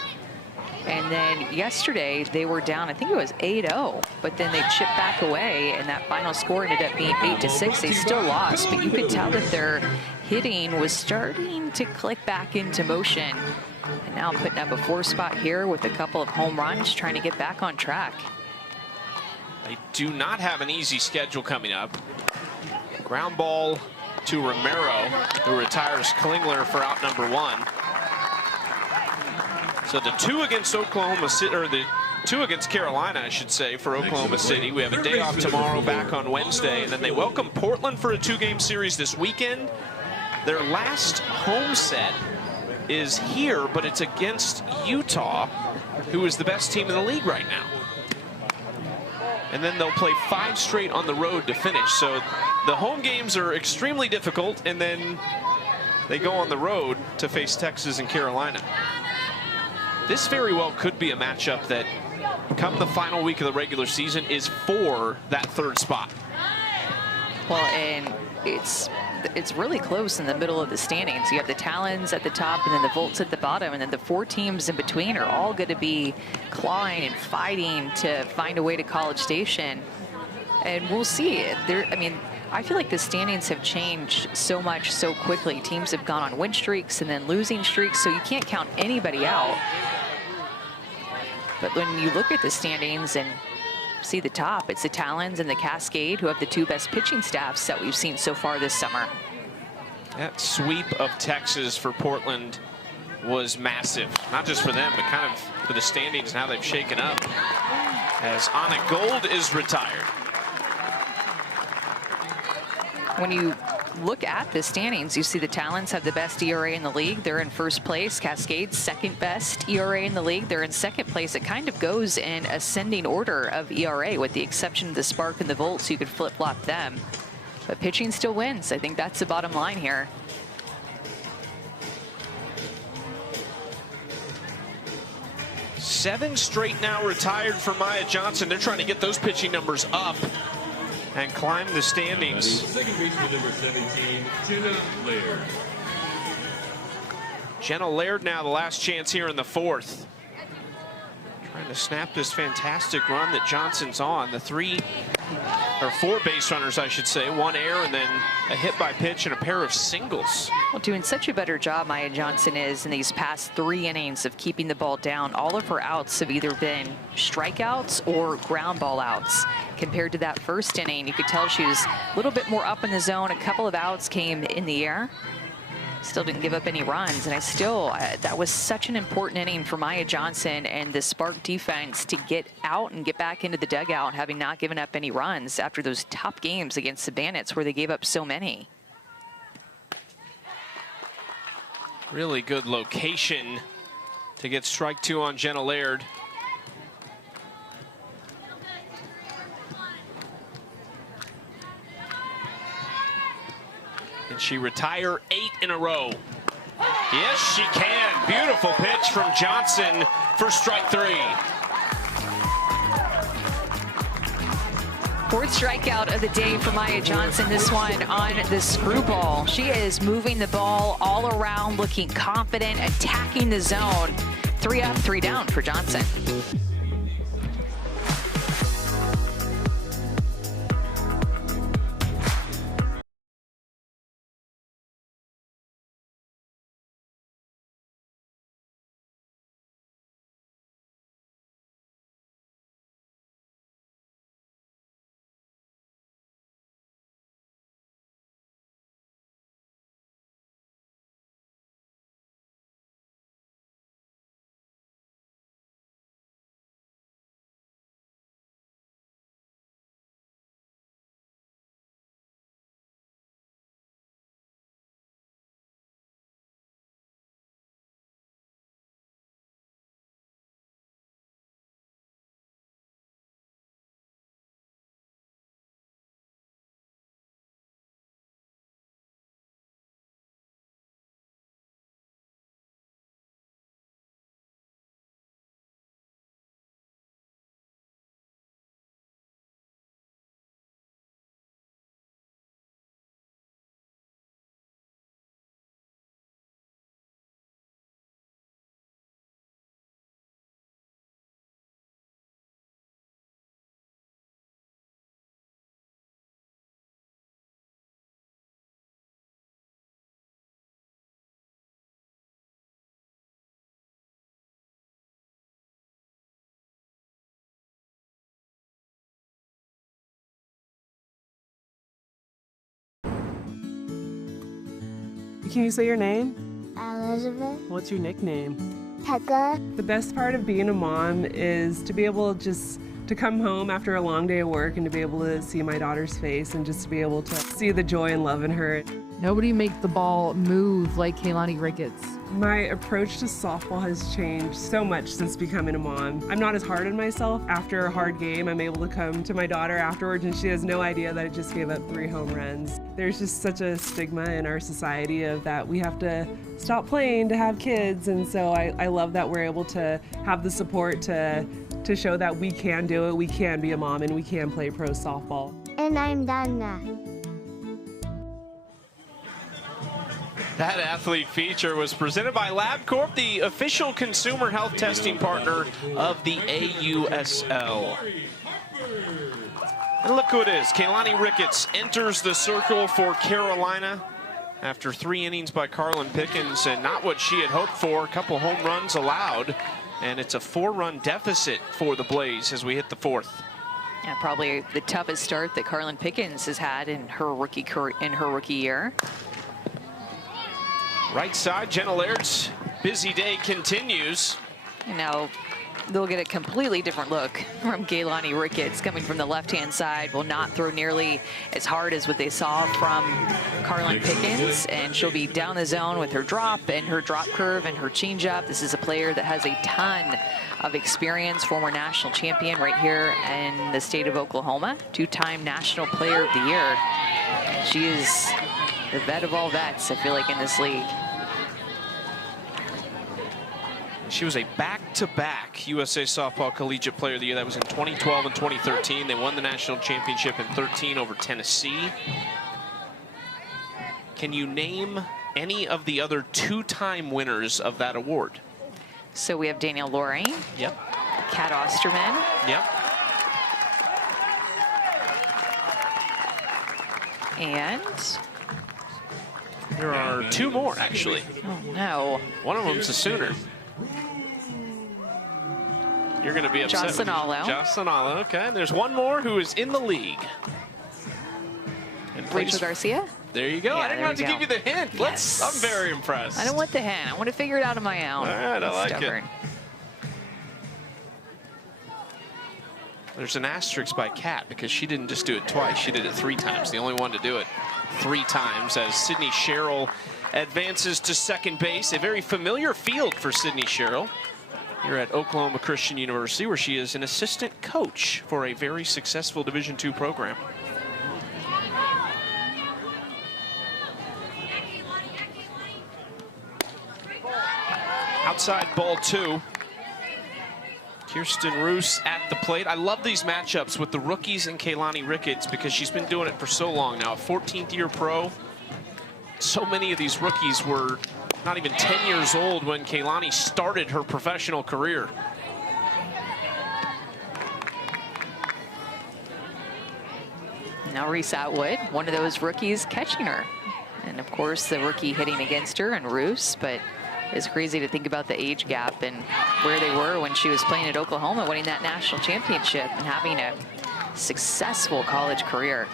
And then yesterday they were down, I think it was 8-0, but then they chipped back away, and that final score ended up being 8-6. They still lost, but you could tell that their hitting was starting to click back into motion. And now putting up a 4 spot here with a couple of home runs, trying to get back on track. They do not have an easy schedule coming up. Ground ball to Romero, who retires Klingler for out number 1. So the 2 against Oklahoma City, or the 2 against Carolina, I should say, for Oklahoma City. We have a day off tomorrow, back on Wednesday, and then they welcome Portland for a 2-game series this weekend. Their last home set is here, but it's against Utah, who is the best team in the league right now. And then they'll play 5 straight on the road to finish. So the home games are extremely difficult, and then they go on the road to face Texas and Carolina. This very well could be a matchup that, come the final week of the regular season, is for that 3rd spot. Well, and it's really close in the middle of the standings. You have the Talons at the top and then the Volts at the bottom, and then the 4 teams in between are all going to be clawing and fighting to find a way to College Station. And we'll see. I mean, I feel like the standings have changed so much so quickly. Teams have gone on win streaks and then losing streaks, so you can't count anybody out. But when you look at the standings and see the top, it's the Talons and the Cascade, who have the 2 best pitching staffs that we've seen so far this summer. That sweep of Texas for Portland was massive, not just for them, but kind of for the standings and how they've shaken up, as Anna Gold is retired. When you look at the standings, you see the Talons have the best ERA in the league. They're in 1st place. Cascade's 2nd best ERA in the league. They're in 2nd place. It kind of goes in ascending order of ERA, with the exception of the Spark and the Volts. You could flip-flop them. But pitching still wins. I think that's the bottom line here. Seven straight now retired for Maya Johnson. They're trying to get those pitching numbers up and climb the standings. Second baseman number 17, Jenna Laird. Jenna Laird now the last chance here in the 4th. Trying to snap this fantastic run that Johnson's on. The 4 base runners, I should say. 1 error and then a hit by pitch and a pair of singles. Well, doing such a better job, Maya Johnson is, in these past 3 innings of keeping the ball down. All of her outs have either been strikeouts or ground ball outs. Compared to that 1st inning, you could tell she was a little bit more up in the zone. A couple of outs came in the air. Still didn't give up any runs, and that was such an important inning for Maya Johnson and the Spark defense to get out and get back into the dugout, having not given up any runs after those top games against the Bandits where they gave up so many. Really good location to get strike 2 on Jenna Laird. Can she retire 8 in a row? Yes, she can. Beautiful pitch from Johnson for strike 3. 4th strikeout of the day for Maya Johnson. This one on the screwball. She is moving the ball all around, looking confident, attacking the zone. 3 up, 3 down for Johnson. can you say your name? Elizabeth. What's your nickname? Pekka. The best part of being a mom is to be able just to come home after a long day of work and to be able to see my daughter's face and just to be able to see the joy and love in her. Nobody makes the ball move like Kaylani Ricketts. My approach to softball has changed so much since becoming a mom. I'm not as hard on myself. After a hard game, I'm able to come to my daughter afterwards and she has no idea that I just gave up 3 home runs. There's just such a stigma in our society of that we have to stop playing to have kids, and so I love that we're able to have the support to show that we can do it, we can be a mom, and we can play pro softball. And I'm Dana. That athlete feature was presented by LabCorp, the official consumer health testing partner of the AUSL. And look who it is. Kaylani Ricketts enters the circle for Carolina after 3 innings by Carlin Pickens, and not what she had hoped for. A couple home runs allowed, and it's a 4-run deficit for the Blaze as we hit the 4th. Yeah, probably the toughest start that Carlin Pickens has had in her rookie year. Right side, Jenna Laird's busy day continues. And now they'll get a completely different look from Kaylani Ricketts coming from the left-hand side. Will not throw nearly as hard as what they saw from Carlin Pickens, and she'll be down the zone with her drop and her drop curve and her changeup. This is a player that has a ton of experience, former national champion right here in the state of Oklahoma, 2-time National Player of the Year. And she is the vet of all vets, I feel like, in this league. She was a back-to-back USA Softball Collegiate Player of the Year. That was in 2012 and 2013. They won the national championship in 13 over Tennessee. Can you name any of the other 2-time winners of that award? So we have Danielle Lorraine. Yep. Kat Osterman. Yep. And there are 2 more, actually. Oh, no. One of them's a Sooner. You're going to be upset. Jocelyn Allo. Jocelyn Allo, okay. And there's one more who is in the league. And Rachel Garcia? There you go. Yeah, I didn't have to give you the hint. Yes. I'm very impressed. I don't want the hint. I want to figure it out on my own. All right, I like Stubborn. it. There's an asterisk by Kat because she didn't just do it twice. She did it 3 times. The only one to do it 3 times as Sydney Sherrill advances to second base. A very familiar field for Sydney Sherrill here at Oklahoma Christian University, where she is an assistant coach for a very successful Division II program. Outside ball 2. Kirsten Roos at the plate. I love these matchups with the rookies and Kaylani Ricketts because she's been doing it for so long now. A 14th-year pro. So many of these rookies were not even 10 years old when Kaylani started her professional career. Now Reese Atwood, one of those rookies catching her. And of course the rookie hitting against her and Roos, but it's crazy to think about the age gap and where they were when she was playing at Oklahoma, winning that national championship and having a successful college career.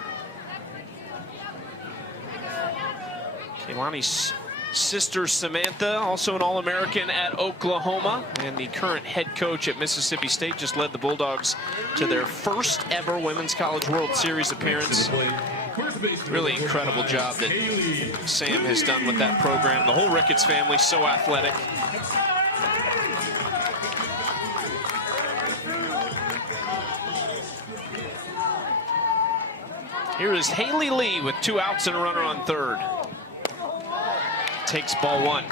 Kaylani's sister Samantha, also an All-American at Oklahoma, and the current head coach at Mississippi State, just led the Bulldogs to their first ever Women's College World Series appearance. Really incredible job that Sam has done with that program. The whole Ricketts family, so athletic. Here is Haley Lee with 2 outs and a runner on third. Takes ball 1.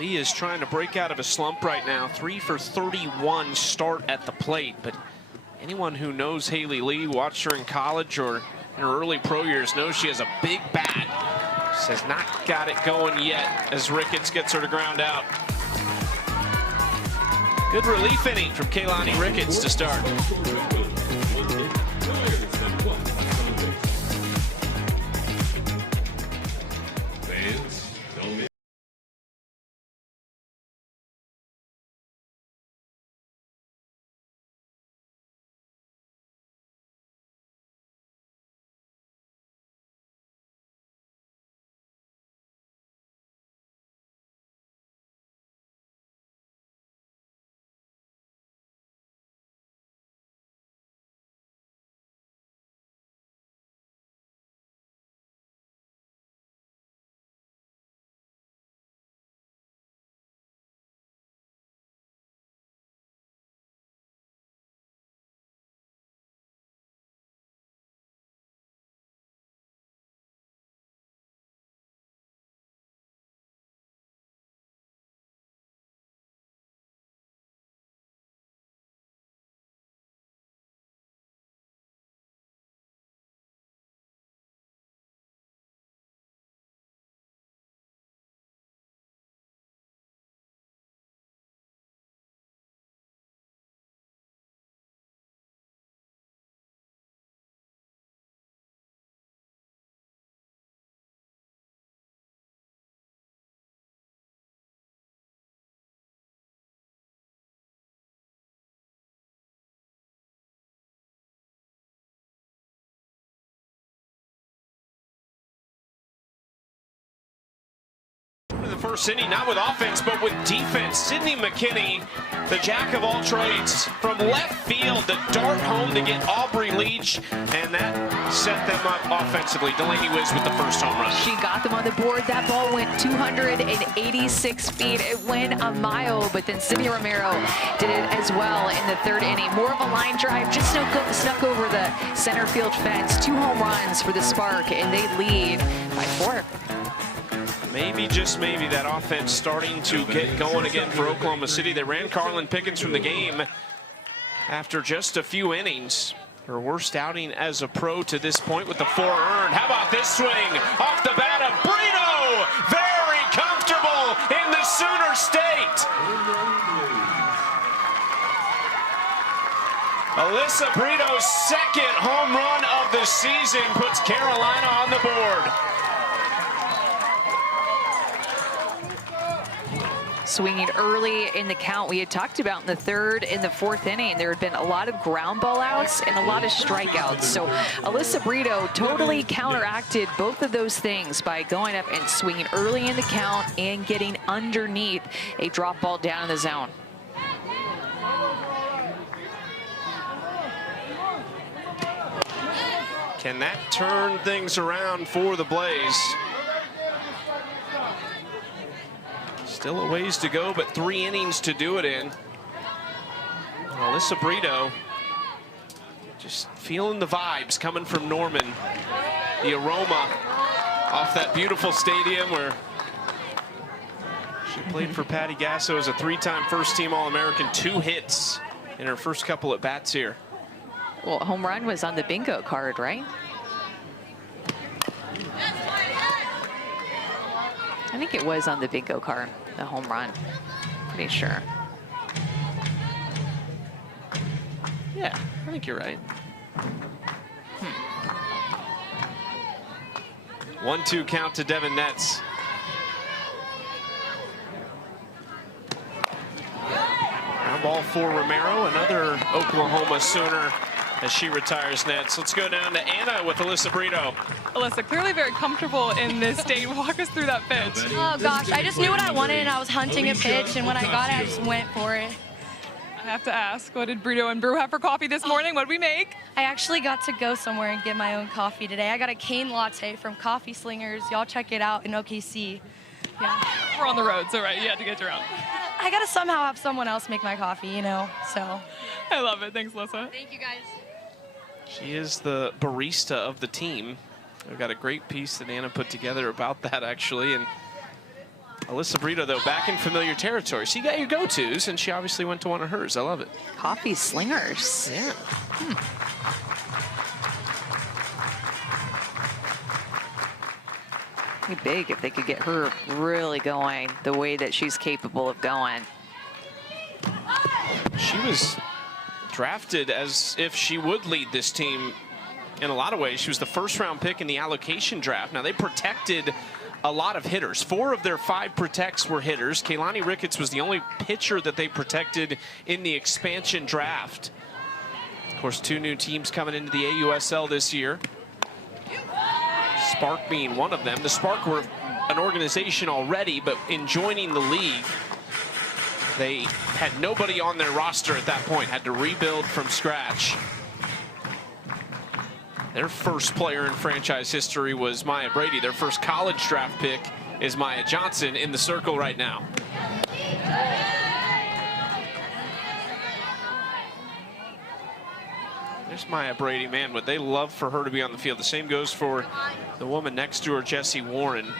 Lee is trying to break out of a slump right now. 3 for 31 start at the plate, but anyone who knows Haley Lee, watched her in college or in her early pro years, knows she has a big bat. She has not got it going yet as Ricketts gets her to ground out. Good relief inning from Kaylani Ricketts to start. first inning, not with offense, but with defense. Sydney McKinney, the jack of all trades, from left field, the dart home to get Aubrey Leach, and that set them up offensively. Delaney Wiz with the first home run. She got them on the board. That ball went 286 feet. It went a mile, but then Sydney Romero did it as well in the third inning. More of a line drive, just snuck over the center field fence. 2 home runs for the Spark, and they lead by 4. Maybe, just maybe, that offense starting to get going again for Oklahoma City. They ran Carlin Pickens from the game after just a few innings. Her worst outing as a pro to this point with the 4 earned. How about this swing off the bat of Brito? Very comfortable in the Sooner State. Alyssa Brito's second home run of the season puts Carolina on the board. Swinging early in the count. We had talked about in the 3rd and the 4th inning, there had been a lot of ground ball outs and a lot of strikeouts. So Alyssa Brito totally counteracted both of those things by going up and swinging early in the count and getting underneath a drop ball down in the zone. Can that turn things around for the Blaze? Still a ways to go, but 3 innings to do it in. Alyssa Brito just feeling the vibes coming from Norman. The aroma off that beautiful stadium where she played for Patty Gasso as a 3-time first-team All-American, 2 hits in her first couple at bats here. Well, home run was on the bingo card, right? I think it was on the bingo card, the home run. Pretty sure. Yeah, I think you're right. 1-2 count to Devin Netz. Ground ball for Romero, another Oklahoma Sooner as she retires Nets. Let's go down to Anna with Alyssa Brito. Alyssa, clearly very comfortable in this state. Walk us through that pitch. Oh gosh, I just knew what I wanted and I was hunting a pitch, and when I got it, I just went for it. I have to ask, what did Brito and Brew have for coffee this morning? What did we make? I actually got to go somewhere and get my own coffee today. I got a cane latte from Coffee Slingers. Y'all check it out in OKC. Yeah. We're on the road, so right, you had to get your own. I gotta somehow have someone else make my coffee, you know, so. I love it. Thanks, Alyssa. Thank you, guys. She is the barista of the team. We've got a great piece that Anna put together about that, actually. And Alyssa Brito, though, back in familiar territory. So you got your go-tos, and she obviously went to one of hers. I love it. Coffee Slingers. Yeah. Be big if they could get her really going the way that she's capable of going. She was drafted as if she would lead this team in a lot of ways. She was the 1st-round pick in the allocation draft. Now, they protected a lot of hitters. 4 of their 5 protects were hitters. Kaylani Ricketts was the only pitcher that they protected in the expansion draft. Of course, 2 new teams coming into the AUSL this year. Spark being one of them. The Spark were an organization already, but in joining the league, they had nobody on their roster at that point, had to rebuild from scratch. Their first player in franchise history was Maya Brady. Their first college draft pick is Maya Johnson in the circle right now. There's Maya Brady, man, would they love for her to be on the field. The same goes for the woman next to her, Jessie Warren.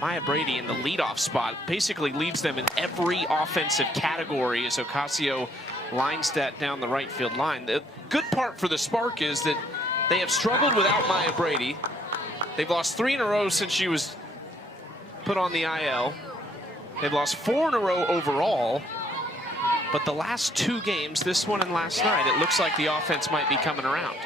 Maya Brady in the leadoff spot basically leads them in every offensive category as Ocasio lines that down the right field line. The good part for the Spark is that they have struggled without Maya Brady. They've lost 3 in a row since she was put on the IL. They've lost 4 in a row overall. But the last 2 games, this one and last night, it looks like the offense might be coming around.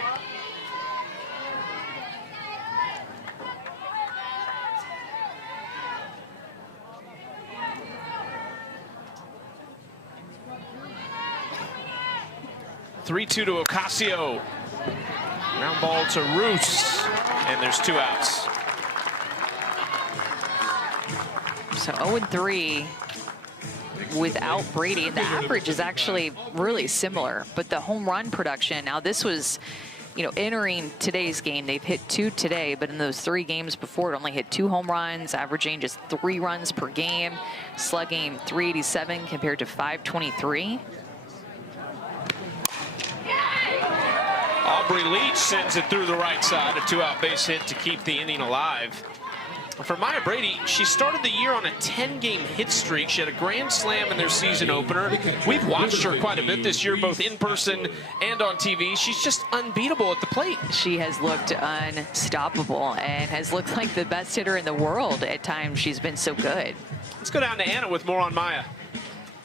(3-2) to Ocasio. Ground ball to Roos, and there's 2 outs. So 0-3 without Brady. And the average is actually really similar, but the home run production, now this was, you know, entering today's game, they've hit 2 today, but in those 3 games before, it only hit 2 home runs, averaging just 3 runs per game, slugging .387 compared to .523. Aubrey Leach sends it through the right side, a 2-out base hit to keep the inning alive. For Maya Brady, she started the year on a 10-game hit streak. She had a grand slam in their season opener. We've watched her quite a bit this year, both in person and on TV. She's just unbeatable at the plate. She has looked unstoppable and has looked like the best hitter in the world at times. She's been so good. Let's go down to Anna with more on Maya.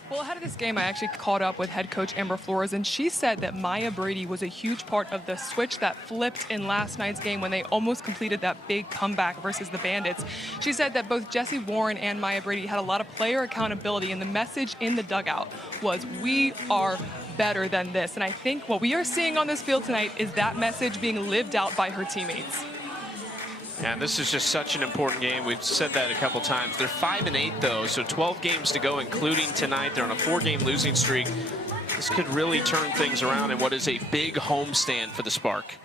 Well, ahead of this game, I actually caught up with head coach Amber Flores, and she said that Maya Brady was a huge part of the switch that flipped in last night's game when they almost completed that big comeback versus the Bandits. She said that both Jessie Warren and Maya Brady had a lot of player accountability, and the message in the dugout was, we are better than this. And I think what we are seeing on this field tonight is that message being lived out by her teammates. And this is just such an important game. We've said that a couple times. They're 5-8 though, so 12 games to go, including tonight. They're on a 4-game losing streak. This could really turn things around in what is a big homestand for the Spark.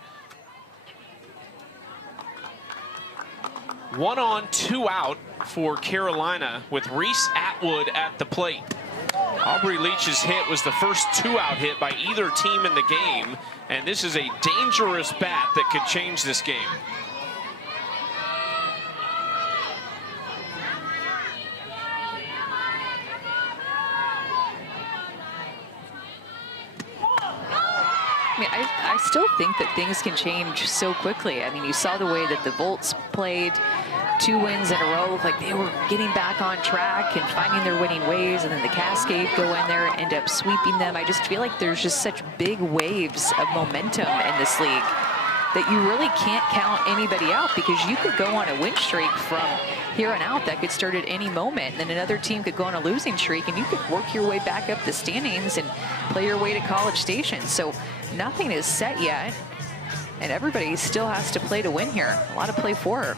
1 on, 2 out for Carolina with Reese Atwood at the plate. Aubrey Leach's hit was the first 2-out hit by either team in the game, and this is a dangerous bat that could change this game. I still think that things can change so quickly. I mean, you saw the way that the Volts played 2 wins in a row, looked like they were getting back on track and finding their winning ways, and then the Cascade go in there and end up sweeping them. I just feel like there's just such big waves of momentum in this league that you really can't count anybody out, because you could go on a win streak from here on out that could start at any moment, and then another team could go on a losing streak, and you could work your way back up the standings and play your way to College Station. So nothing is set yet, and everybody still has to play to win here. A lot of play for her.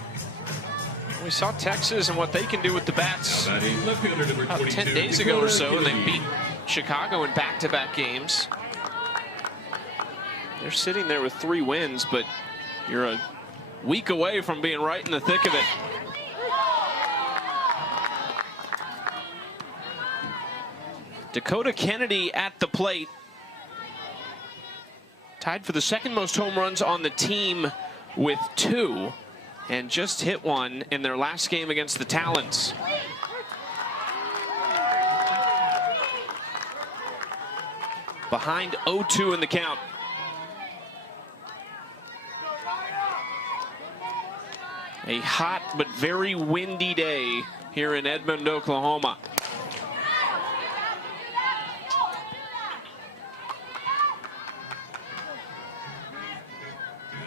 We saw Texas and what they can do with the bats about 10 days ago or so, and they beat Chicago in back-to-back games. They're sitting there with 3 wins, but you're a week away from being right in the thick of it. Dakota Kennedy at the plate. Tied for the second most home runs on the team with 2, and just hit 1 in their last game against the Talons. Behind 0-2 in the count. A hot but very windy day here in Edmond, Oklahoma.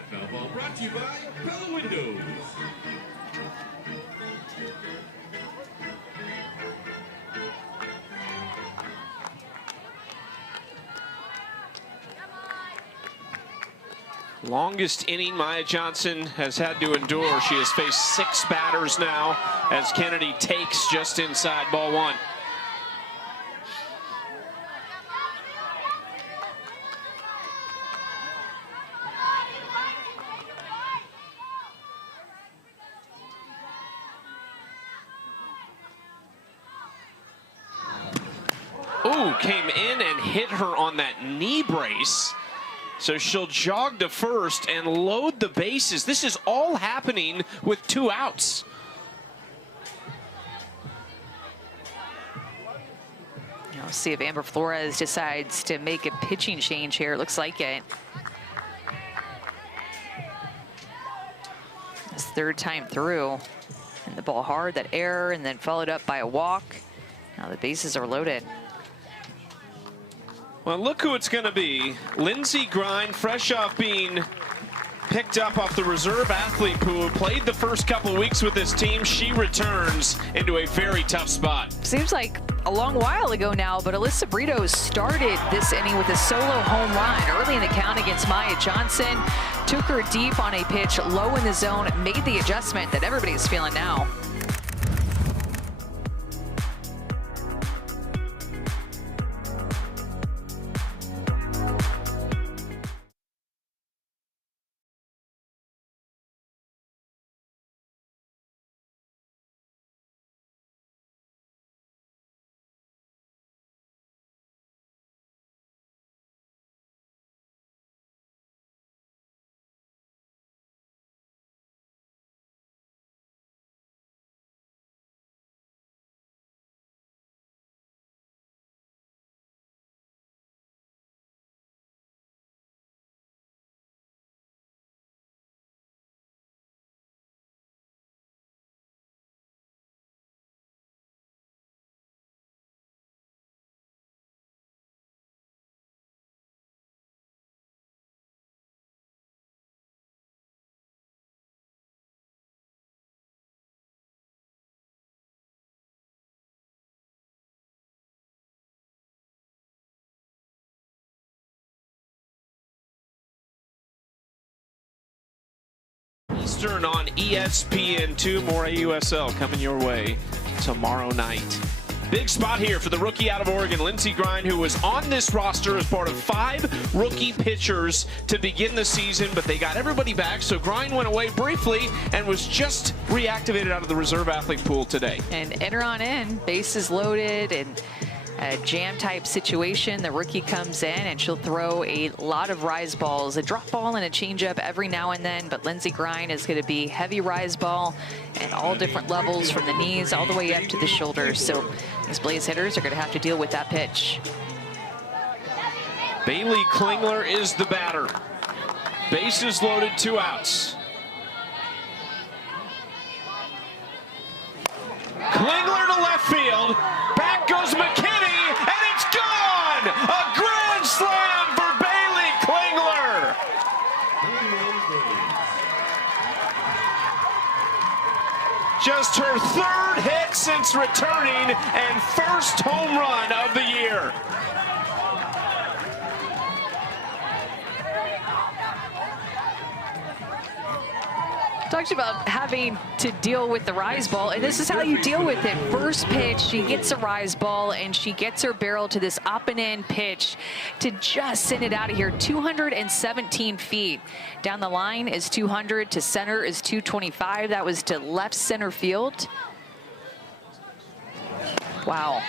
Foul ball brought to you by Bella Windows. Longest inning Maya Johnson has had to endure. She has faced 6 batters now as Kennedy takes just inside ball 1. Ooh, came in and hit her on that knee brace. So she'll jog to first and load the bases. This is all happening with 2 outs. We'll see if Amber Flores decides to make a pitching change here. It looks like it. His 3rd time through. And the ball hard, that error, and then followed up by a walk. Now the bases are loaded. Well, look who it's going to be. Lindsey Grind, fresh off being picked up off the reserve athlete pool, played the first couple of weeks with this team. She returns into a very tough spot. Seems like a long while ago now, but Alyssa Brito started this inning with a solo home run early in the count against Maya Johnson. Took her deep on a pitch, low in the zone, made the adjustment that everybody's feeling now. Eastern on ESPN2. More AUSL coming your way tomorrow night. Big spot here for the rookie out of Oregon, Lindsey Grine, who was on this roster as part of 5 rookie pitchers to begin the season, but they got everybody back, so Grine went away briefly and was just reactivated out of the reserve athlete pool today. And enter on in, bases loaded, and a jam type situation. The rookie comes in and she'll throw a lot of rise balls, a drop ball and a changeup every now and then, but Lindsey Grine is going to be heavy rise ball and all different levels from the knees all the way up to the shoulders. So these Blaze hitters are going to have to deal with that pitch. Bailey Klingler is the batter. Bases loaded, 2 outs. Klingler to left field. Back goes McKinney, and it's gone! A grand slam for Bailey Klingler! Just her 3rd hit since returning and first home run of the year. Talked about having to deal with the rise ball, and this is how you deal with it. First pitch, she gets a rise ball, and she gets her barrel to this up and in pitch to just send it out of here. 217 feet. Down the line is 200, to center is 225. That was to left center field. Wow.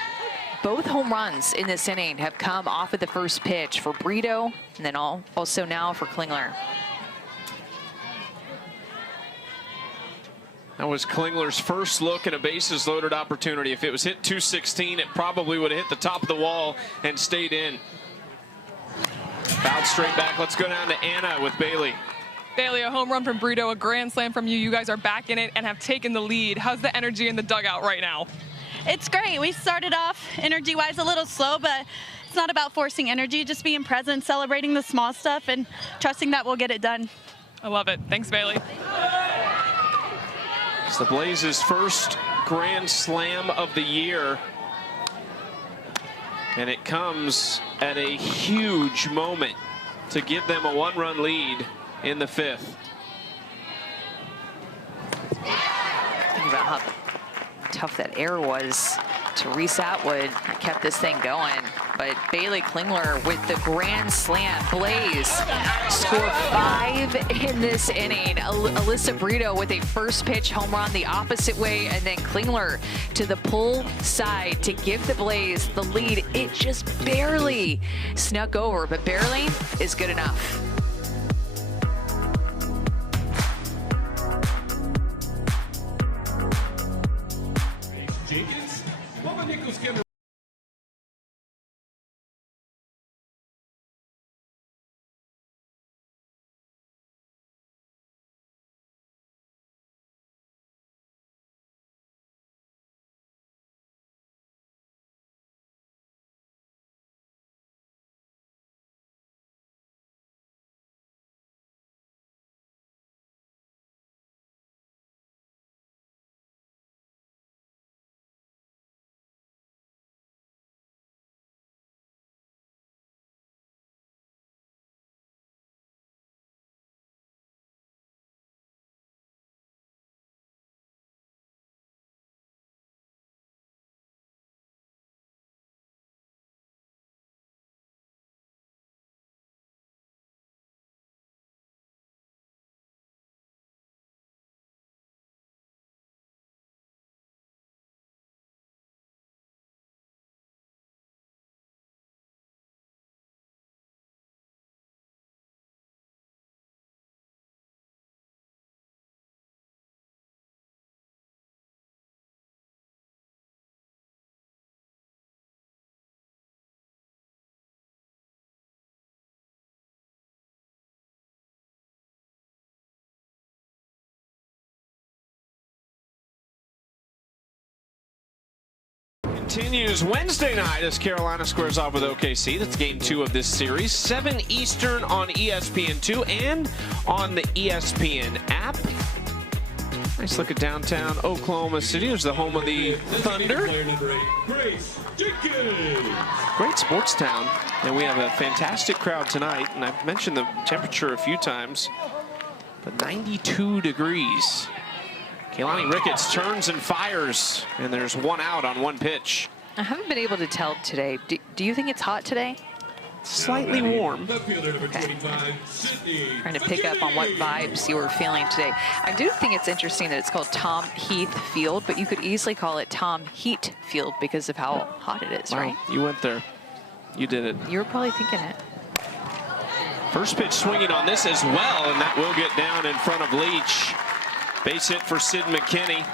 Both home runs in this inning have come off of the first pitch for Brito, and then also now for Klingler. That was Klingler's first look at a bases loaded opportunity. If it was hit 216, it probably would have hit the top of the wall and stayed in. Fouled straight back. Let's go down to Anna with Bailey. Bailey, a home run from Brito, a grand slam from you. You guys are back in it and have taken the lead. How's the energy in the dugout right now? It's great. We started off energy-wise a little slow, but it's not about forcing energy, just being present, celebrating the small stuff, and trusting that we'll get it done. I love it. Thanks, Bailey. It's the Blazes' first grand slam of the year. And it comes at a huge moment to give them a 1-run lead in the 5th. Think about how tough that air was. Reese Atwood kept this thing going, but Bailey Klingler with the grand slam. Blaze scored 5 in this inning. Alyssa Brito with a first pitch home run the opposite way, and then Klingler to the pull side to give the Blaze the lead. It just barely snuck over, but barely is good enough. Continues Wednesday night as Carolina squares off with OKC. That's game 2 of this series. 7 Eastern on ESPN2 and on the ESPN app. Nice look at downtown Oklahoma City. There's the home of the Thunder. Great sports town. And we have a fantastic crowd tonight. And I've mentioned the temperature a few times. but 92 degrees. Kaylani Ricketts turns and fires, and there's one out on one pitch. I haven't been able to tell today. Do you think it's hot today? Slightly warm. Okay. Trying to pick up on what vibes you were feeling today. I do think it's interesting that it's called Tom Heath Field, but you could easily call it Tom Heat Field because of how hot it is, right? You went there. You did it. You were probably thinking it. First pitch swinging on this as well, and that will get down in front of Leach. Base hit for Sid McKinney.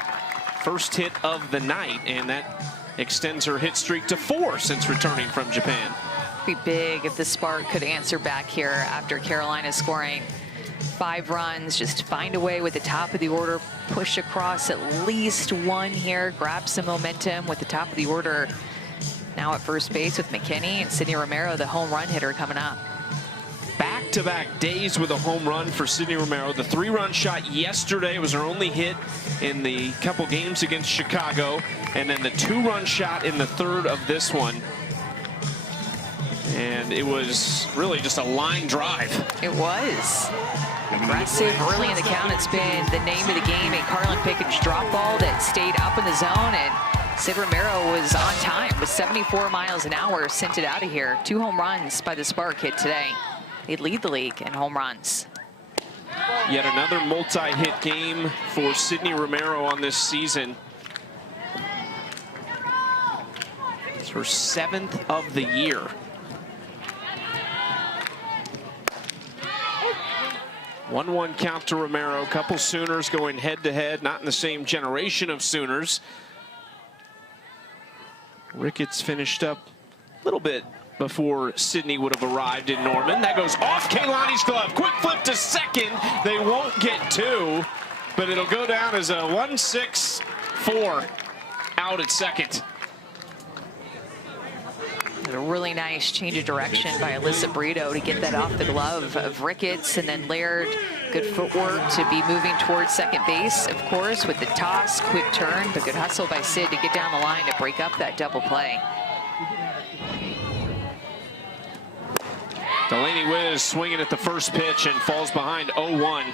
First hit of the night, and that extends her hit streak to 4 since returning from Japan. Be big if the Spark could answer back here after Carolina scoring 5 runs. Just find a way with the top of the order, push across at least 1 here, grab some momentum with the top of the order. Now at first base with McKinney and Sydney Romero, the home run hitter, coming up. Back-to-back days with a home run for Sydney Romero. The 3-run shot yesterday was her only hit in the couple games against Chicago, and then the 2-run shot in the 3rd of this one. And it was really just a line drive. It was. Aggressive early in the count. It's been the name of the game. A Carlin Pickens drop ball that stayed up in the zone, and Sid Romero was on time with 74 miles an hour, sent it out of here. 2 home runs by the Spark hit today. They lead the league in home runs. Yet another multi-hit game for Sydney Romero on this season. It's her 7th of the year. One count to Romero. Couple Sooners going head-to-head, not in the same generation of Sooners. Ricketts finished up a little bit before Sydney would have arrived in Norman. That goes off Kaylani's glove. Quick flip to second. They won't get 2, but it'll go down as a 1-6-4 out at second. A really nice change of direction by Alyssa Brito to get that off the glove of Ricketts, and then Laird, good footwork to be moving towards second base, of course, with the toss, quick turn, but good hustle by Sid to get down the line to break up that double play. Delaney Wiz swinging at the first pitch and falls behind 0-1.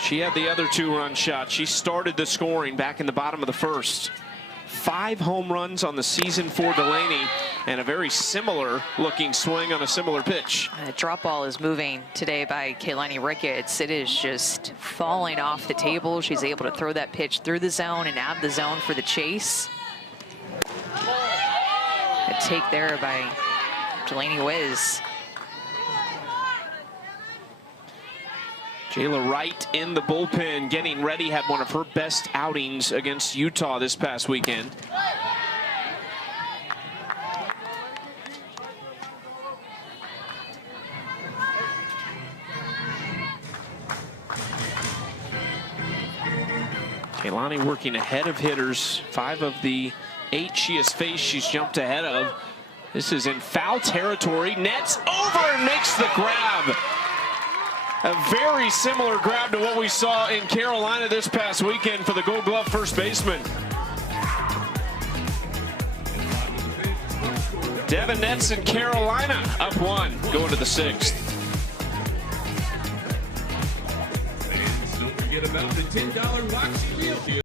She had the other 2-run shot. She started the scoring back in the bottom of the first. 5 home runs on the season for Delaney, and a very similar looking swing on a similar pitch. The drop ball is moving today by Kaylani Ricketts. It is just falling off the table. She's able to throw that pitch through the zone and out of the zone for the chase. A take there by Delaney Wiz. Jayla Wright in the bullpen, getting ready, had one of her best outings against Utah this past weekend. Kaylani working ahead of hitters. 5 of the 8 she has faced, she's jumped ahead of. This is in foul territory. Nets over and makes the grab. A very similar grab to what we saw in Carolina this past weekend for the Gold Glove first baseman. Devin Nets in Carolina up 1, going to the 6th. Fans, don't forget about the $10 Roxy Meal Deal.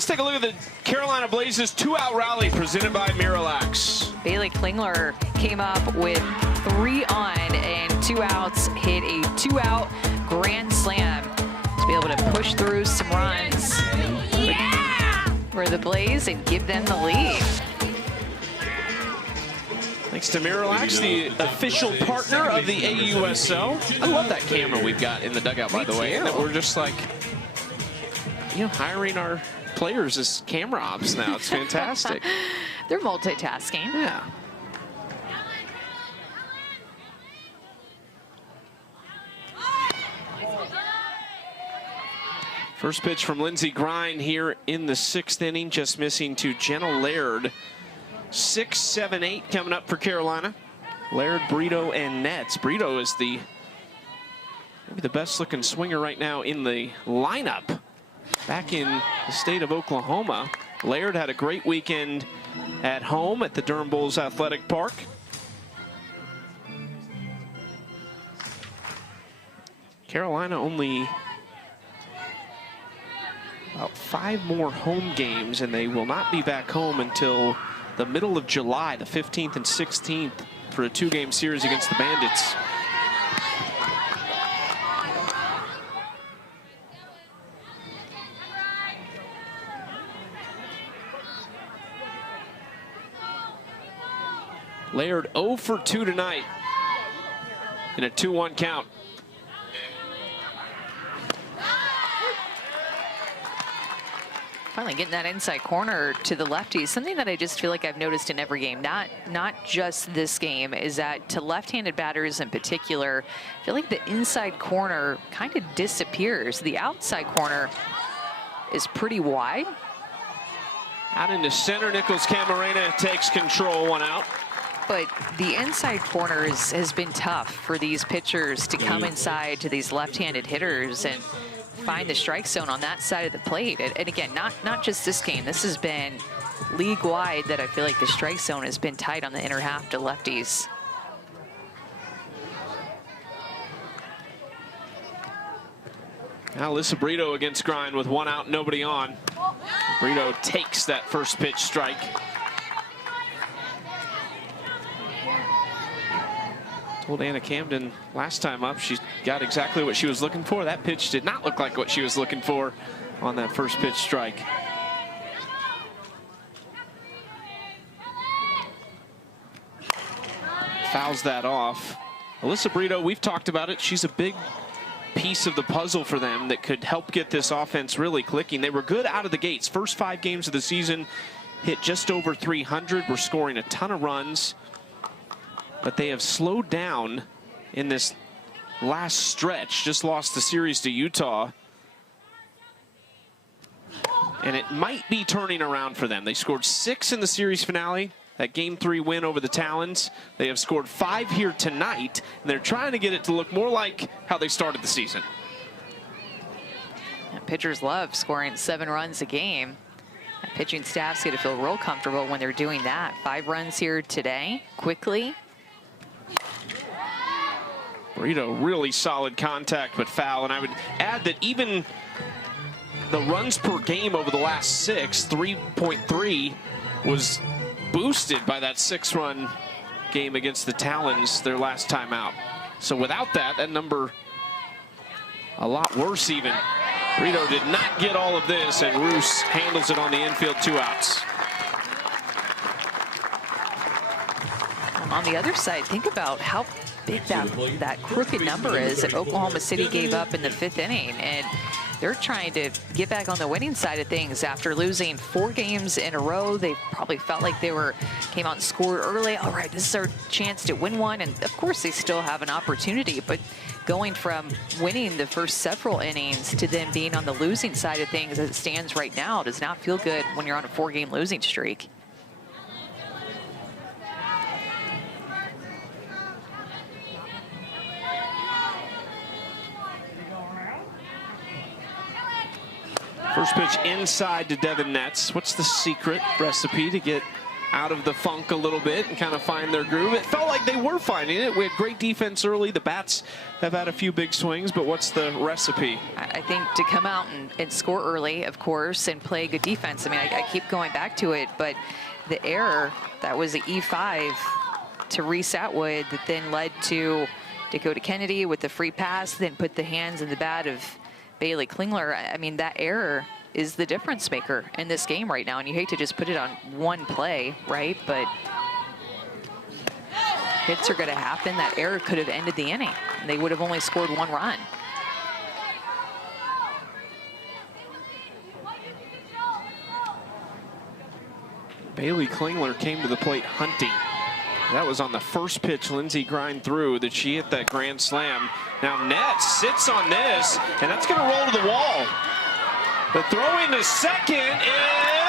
Let's take a look at the Carolina Blazers 2-out rally presented by Miralax. Bailey Klingler came up with 3 on and 2 outs, hit a 2-out grand slam to be able to push through some runs for the Blaze and give them the lead. Thanks to Miralax, the official partner of the AUSL. I love that camera we've got in the dugout, by the way. And that we're just like, you know, hiring our players as camera ops now. It's fantastic. They're multitasking. Yeah. First pitch from Lindsey Grind here in the 6th inning, just missing to Jenna Laird. 6, 7, 8 coming up for Carolina. Laird, Brito, and Nets. Brito is maybe the best looking swinger right now in the lineup. Back in the state of Oklahoma. Laird had a great weekend at home at the Durham Bulls Athletic Park. Carolina only about 5 more home games, and they will not be back home until the middle of July, the 15th and 16th, for a 2-game series against the Bandits. Laird 0 for 2 tonight in a 2-1 count. Finally getting that inside corner to the lefties. Something that I just feel like I've noticed in every game, not just this game, is that to left-handed batters in particular, I feel like the inside corner kind of disappears. The outside corner is pretty wide. Out into center, Nichols Camarena takes control, 1 out. But the inside corner has been tough for these pitchers to come inside to these left-handed hitters and find the strike zone on that side of the plate. And again, not just this game. This has been league-wide that I feel like the strike zone has been tight on the inner half to lefties. Now Alyssa Brito against Grind with 1 out, nobody on. Brito takes that first pitch strike. Told Anna Camden last time up she got exactly what she was looking for. That pitch did not look like what she was looking for on that first pitch strike. Fouls that off. Alyssa Brito, we've talked about it. She's a big piece of the puzzle for them that could help get this offense really clicking. They were good out of the gates. First 5 games of the season, hit just over 300. We're scoring a ton of runs. But they have slowed down in this last stretch. Just lost the series to Utah. And it might be turning around for them. They scored 6 in the series finale. That Game 3 win over the Talons. They have scored 5 here tonight. And they're trying to get it to look more like how they started the season. And pitchers love scoring 7 runs a game. And pitching staff's going to feel real comfortable when they're doing that. 5 runs here today, quickly. Brito, really solid contact, but foul. And I would add that even the runs per game over the last 6, 3.3, was boosted by that 6-run game against the Talons their last time out. So without that, that number a lot worse even. Brito did not get all of this, and Roos handles it on the infield, 2 outs. On the other side, think about how big that crooked number is that Oklahoma City gave up in the 5th inning. And they're trying to get back on the winning side of things after losing 4 games in a row. They probably felt like they came out and scored early. All right, this is our chance to win one. And of course, they still have an opportunity. But going from winning the first several innings to then being on the losing side of things as it stands right now does not feel good when you're on a 4-game losing streak. First pitch inside to Devin Nets. What's the secret recipe to get out of the funk a little bit and kind of find their groove. It felt like they were finding it. We had great defense early. The Bats have had a few big swings, but what's the recipe? I think to come out and score early, of course, and play good defense. I mean, I keep going back to it, but the error, that was the E5 to Reese Atwood that then led to Dakota Kennedy with the free pass, then put the hands in the bat of Bailey Klingler. I mean, that error is the difference maker in this game right now, and you hate to just put it on one play, right? But hits are going to happen. That error could have ended the inning, and they would have only scored 1 run. Bailey Klingler came to the plate hunting. That was on the first pitch Lindsey grind through that she hit that grand slam. Now Nets sits on this, and that's going to roll to the wall. The throw into second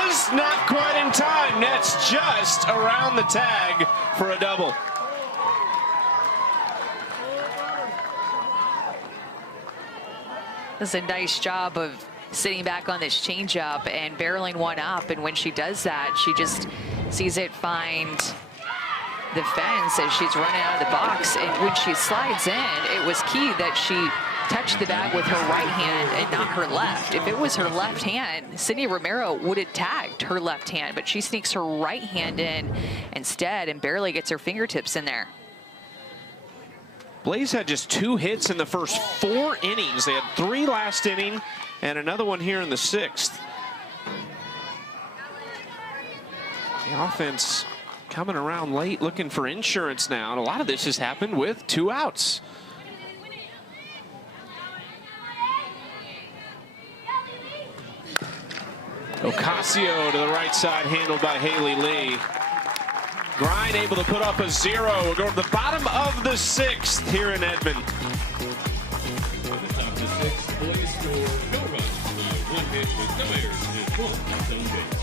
is not quite in time. Nets just around the tag for a double. Does a nice job of sitting back on this changeup and barreling one up, and when she does that, she just sees it find the fence as she's running out of the box. And when she slides in, it was key that she touched the bag with her right hand and not her left. If it was her left hand, Sydney Romero would have tagged her left hand, but she sneaks her right hand in instead and barely gets her fingertips in there. Blaze had just 2 hits in the first 4 innings. They had 3 last inning and another one here in the 6th. The offense coming around late, looking for insurance now, and a lot of this has happened with 2 outs. Ocasio to the right side, handled by Haley Lee. Grind able to put up a 0. We'll go to the bottom of the 6th here in Edmond. Top of the 6th, Blaze score, no runs, 1 hit with no errors and 1 stolen base.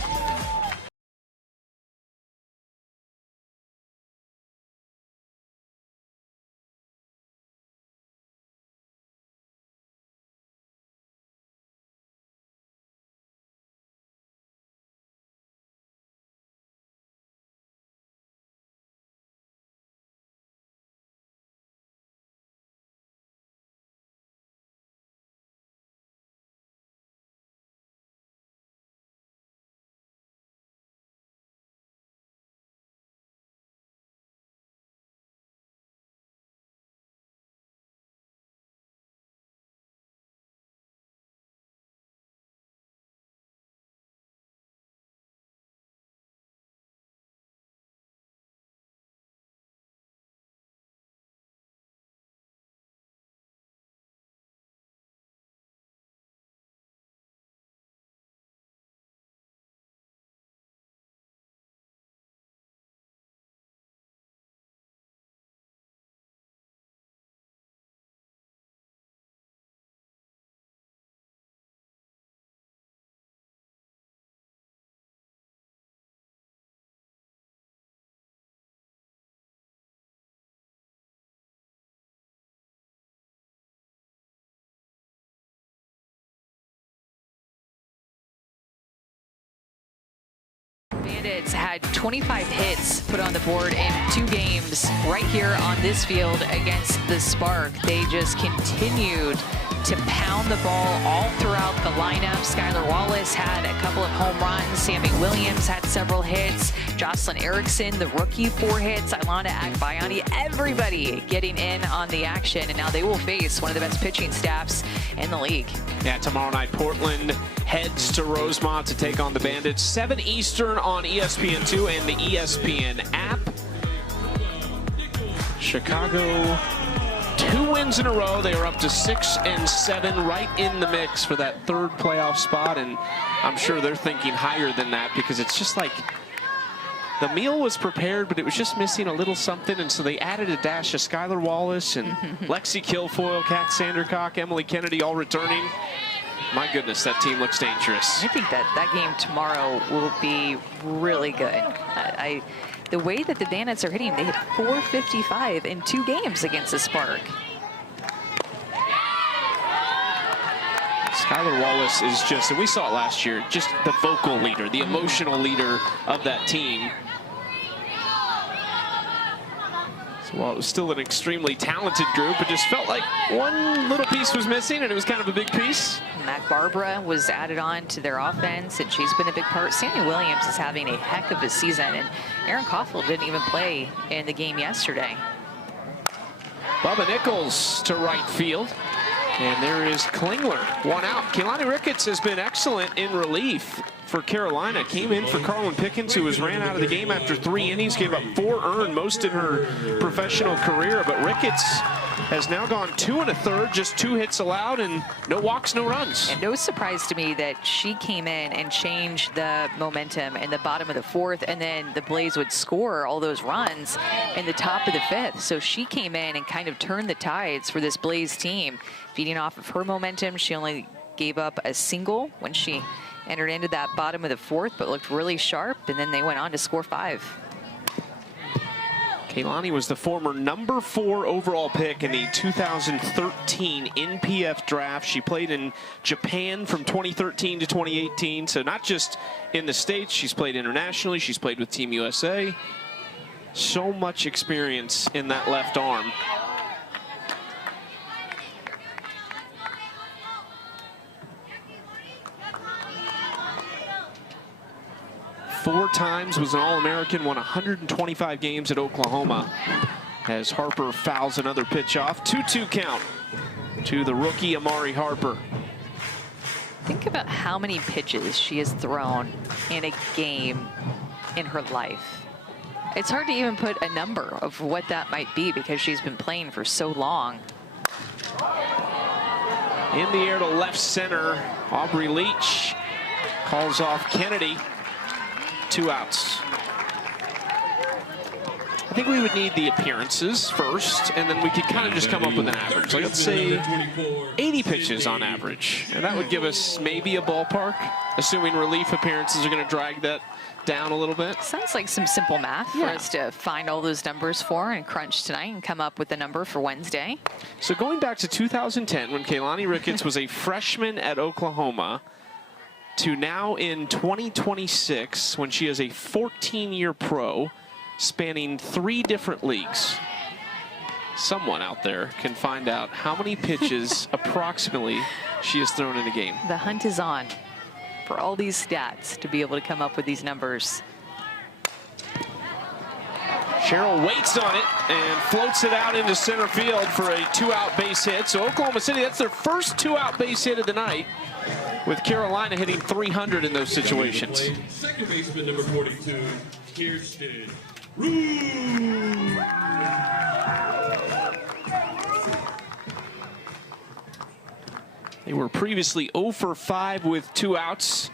Bandits had 25 hits put on the board in 2 games right here on this field against the Spark. They just continued to pound the ball all throughout the lineup. Skylar Wallace had a couple of home runs. Sammy Williams had several hits. Jocelyn Erickson, the rookie, 4 hits. Ilana Akbayani, everybody getting in on the action. And now they will face one of the best pitching staffs in the league. Yeah, tomorrow night, Portland heads to Rosemont to take on the Bandits. 7 Eastern on ESPN2 and the ESPN app. Chicago, 2 wins in a row. They are up to 6-7, right in the mix for that 3rd playoff spot. And I'm sure they're thinking higher than that, because it's just like the meal was prepared, but it was just missing a little something. And so they added a dash of Skylar Wallace and Lexi Kilfoyle, Kat Sandercock, Emily Kennedy, all returning. My goodness, that team looks dangerous. I think that game tomorrow will be really good. The way that the Bandits are hitting, they hit .455 in 2 games against the Spark. Skylar Wallace is just, and we saw it last year, just the vocal leader, the emotional leader of that team. Well, it was still an extremely talented group. It just felt like one little piece was missing, and it was kind of a big piece. Mac Barbara was added on to their offense, and she's been a big part. Sammy Williams is having a heck of a season, and Aaron Koffel didn't even play in the game yesterday. Bubba Nichols to right field. And there is Klingler, one out. Keilani Ricketts has been excellent in relief for Carolina. Came in for Carlin Pickens, who was ran out of the game after 3 innings, gave up 4 earned, most in her professional career. But Ricketts has now gone 2 1/3, just 2 hits allowed, and no walks, no runs. And no surprise to me that she came in and changed the momentum in the bottom of the 4th, and then the Blaze would score all those runs in the top of the 5th. So she came in and kind of turned the tides for this Blaze team. Feeding off of her momentum, she only gave up a single when she entered into that bottom of the 4th, but looked really sharp, and then they went on to score 5. Keilani was the former number 4 overall pick in the 2013 NPF draft. She played in Japan from 2013 to 2018, so not just in the States, she's played internationally, she's played with Team USA. So much experience in that left arm. Four times was an All-American, won 125 games at Oklahoma. As Harper fouls another pitch off. 2-2 count to the rookie Amari Harper. Think about how many pitches she has thrown in a game in her life. It's hard to even put a number of what that might be because she's been playing for so long. In the air to left center, Aubrey Leach calls off Kennedy. 2 outs. I think we would need the appearances first, and then we could kind of just come up with an average. Like, let's say 80 pitches on average, and that would give us maybe a ballpark, assuming relief appearances are going to drag that down a little bit. Sounds like some simple math for us to find all those numbers for and crunch tonight and come up with a number for Wednesday. So going back to 2010, when Keilani Ricketts was a freshman at Oklahoma, to now in 2026, when she is a 14-year pro, spanning 3 different leagues. Someone out there can find out how many pitches approximately she has thrown in a game. The hunt is on for all these stats to be able to come up with these numbers. Cheryl waits on it and floats it out into center field for a 2-out base hit. So Oklahoma City, that's their first 2-out base hit of the night, with Carolina hitting 300 in those situations. Second baseman number 42, Kirsten Rue. They were previously 0 for 5 with 2 outs.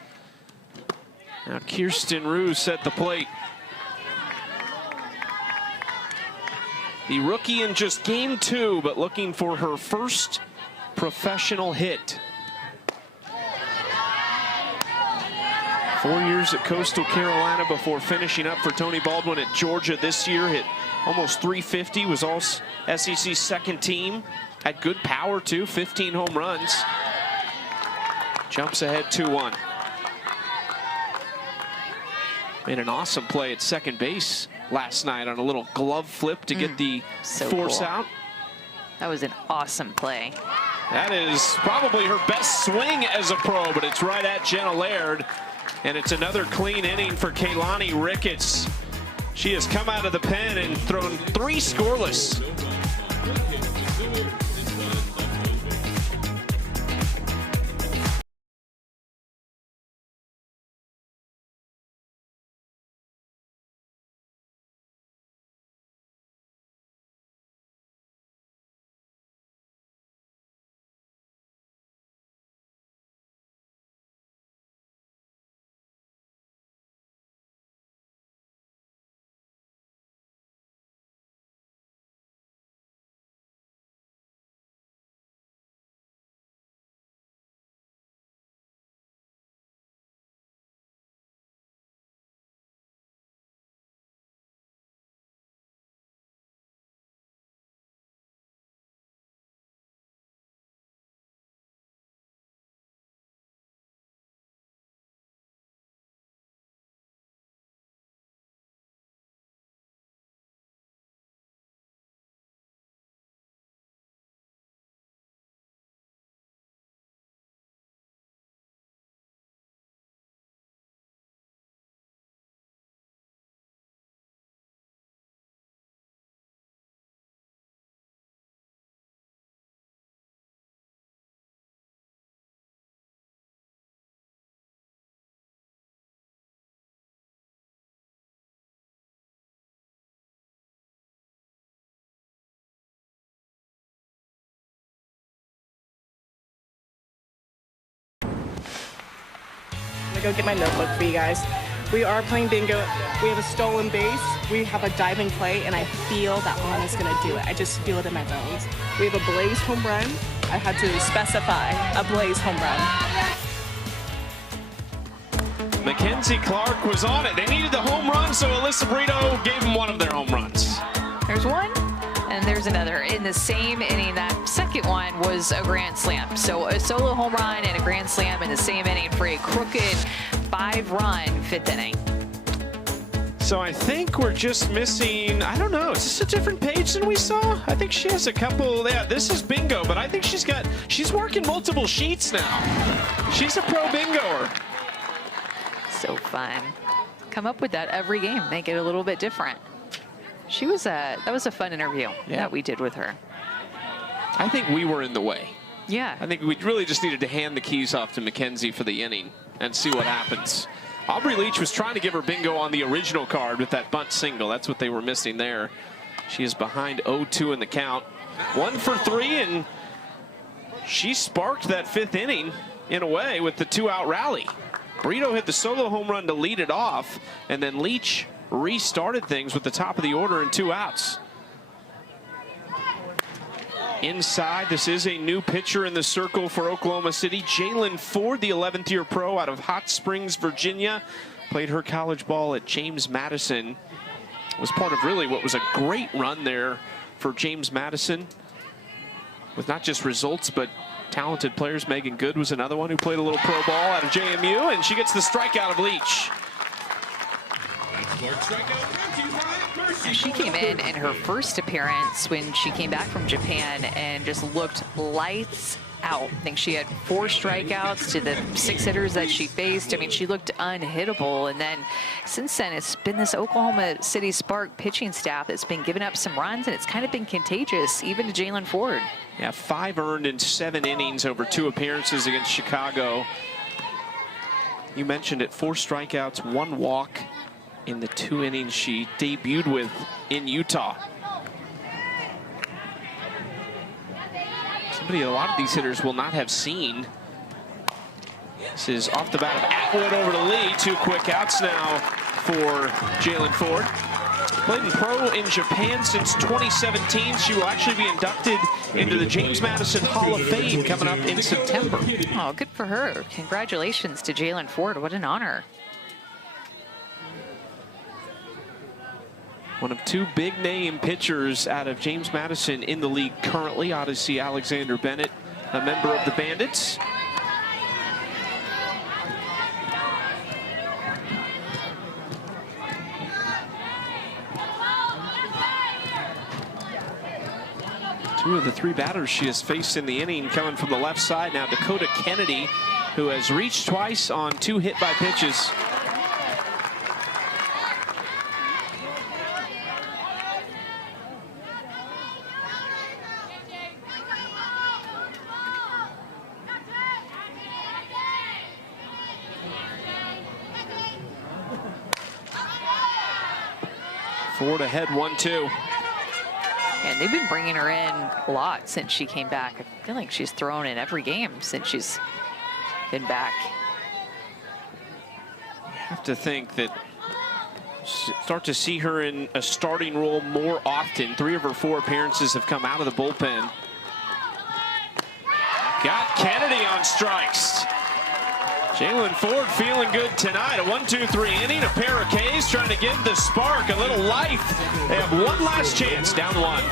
Now Kirsten Rue set the plate. The rookie in just game 2, but looking for her first professional hit. 4 years at Coastal Carolina before finishing up for Tony Baldwin at Georgia this year. Hit almost 350, was all SEC second team. Had good power too, 15 home runs. Jumps ahead 2-1. Made an awesome play at second base last night on a little glove flip to get the force out. That was an awesome play. That is probably her best swing as a pro, but it's right at Jenna Laird. And it's another clean inning for Keilani Ricketts. She has come out of the pen and thrown 3 scoreless. go get my notebook for you guys. We are playing bingo. We have a stolen base. We have a diving play, and I feel that Anna's going to do it. I just feel it in my bones. We have a Blaze home run. I had to specify a Blaze home run. Mackenzie Clark was on it. They needed the home run, so Alyssa Brito gave them one of their home runs. There's one, and there's another. In the same inning, that second one was a grand slam. So a solo home run and a grand slam in the same inning for a crooked 5-run 5th inning. So I think we're just missing, I don't know, is this a different page than we saw? I think she has a couple, yeah, this is bingo, but I think she's working multiple sheets now. She's a pro bingoer. So fun. Come up with that every game, make it a little bit different. That was a fun interview that we did with her. I think we were in the way. Yeah. I think we really just needed to hand the keys off to Mackenzie for the inning and see what happens. Aubrey Leach was trying to give her bingo on the original card with that bunt single. That's what they were missing there. She is behind 0-2 in the count. 1 for 3, and she sparked that 5th inning in a way with the 2-out rally. Brito hit the solo home run to lead it off, and then Leach restarted things with the top of the order and 2 outs. Inside, this is a new pitcher in the circle for Oklahoma City. Jalen Ford, the 11th year pro out of Hot Springs, Virginia. Played her college ball at James Madison. Was part of really what was a great run there for James Madison. With not just results, but talented players. Megan Good was another one who played a little pro ball out of JMU, and she gets the strikeout of Leach. She came in her first appearance when she came back from Japan and just looked lights out. I think she had 4 strikeouts to the 6 hitters that she faced. I mean, she looked unhittable. And then since then, it's been this Oklahoma City Spark pitching staff that's been giving up some runs, and it's kind of been contagious, even to Jalen Ford. Yeah, 5 earned in 7 innings over 2 appearances against Chicago. You mentioned it, 4 strikeouts, 1 walk in the 2 innings she debuted with in Utah. Somebody a lot of these hitters will not have seen. This is off the bat of Atwood over to Lee. 2 quick outs now for Jalen Ford. Played in pro in Japan since 2017. She will actually be inducted into the James Madison Hall of Fame coming up in September. Oh, good for her. Congratulations to Jalen Ford. What an honor. One of 2 big name pitchers out of James Madison in the league currently. Odyssey Alexander Bennett, a member of the Bandits. Two of the 3 batters she has faced in the inning coming from the left side. Now Dakota Kennedy, who has reached twice on 2 hit by pitches. Ford ahead 1-2. And they've been bringing her in a lot since she came back. I feel like she's thrown in every game since she's been back. You have to think that start to see her in a starting role more often. 3 of her 4 appearances have come out of the bullpen. Got Kennedy on strikes. Jalen Ford feeling good tonight. A 1-2-3 inning, a pair of Ks trying to give the Spark a little life. They have one last chance, down 1.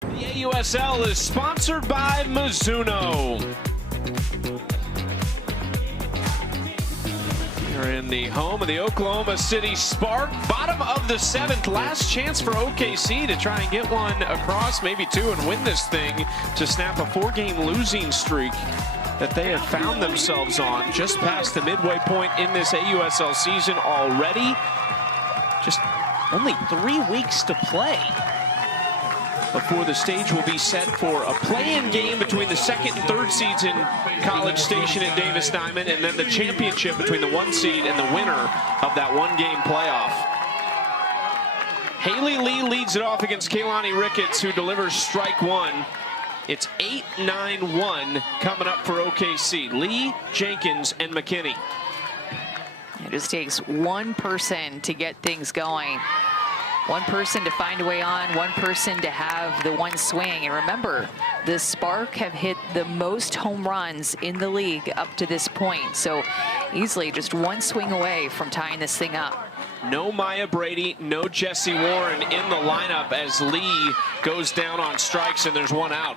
The AUSL is sponsored by Mizuno. We're in the home of the Oklahoma City Spark. Bottom of the 7th. Last chance for OKC to try and get one across, maybe two, and win this thing to snap a 4-game losing streak that they have found themselves on just past the midway point in this AUSL season already. Just only 3 weeks to play before the stage will be set for a play-in game between the 2nd and 3rd seeds in College Station and Davis Diamond, and then the championship between the 1 seed and the winner of that 1-game playoff. Haley Lee leads it off against Kaylani Ricketts, who delivers strike 1. It's 8-9-1 coming up for OKC. Lee, Jenkins, and McKinney. It just takes one person to get things going. One person to find a way on, one person to have the one swing. And remember, the Spark have hit the most home runs in the league up to this point. So easily just one swing away from tying this thing up. No Maya Brady, no Jesse Warren in the lineup as Lee goes down on strikes and there's one out.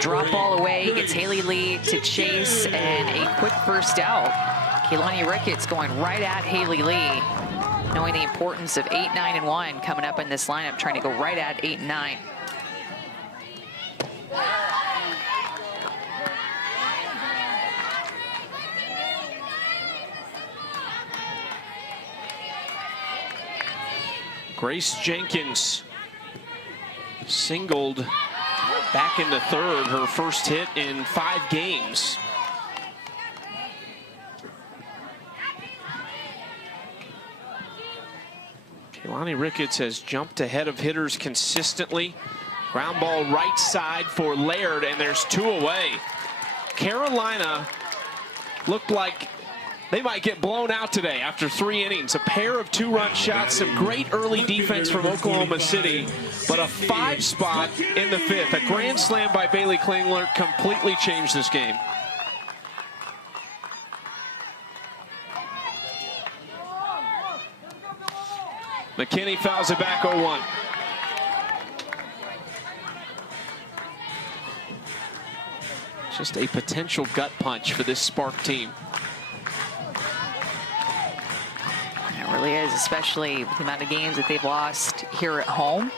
Drop ball away, gets Haley Lee to chase, and a quick first out. Kaylani Ricketts going right at Haley Lee, knowing the importance of 8, 9, and 1 coming up in this lineup, trying to go right at 8 and 9. Grace Jenkins singled back into 3rd, her first hit in 5 games. Kaylani Ricketts has jumped ahead of hitters consistently. Ground ball right side for Laird, and there's 2 away. Carolina looked like they might get blown out today after 3 innings. A pair of 2-run shots, some great early defense from Oklahoma City, but a 5 spot in the 5th. A grand slam by Bailey Klingler completely changed this game. McKinney fouls it back 0-1. Just a potential gut punch for this Spark team. It really is, especially with the amount of games that they've lost here at home.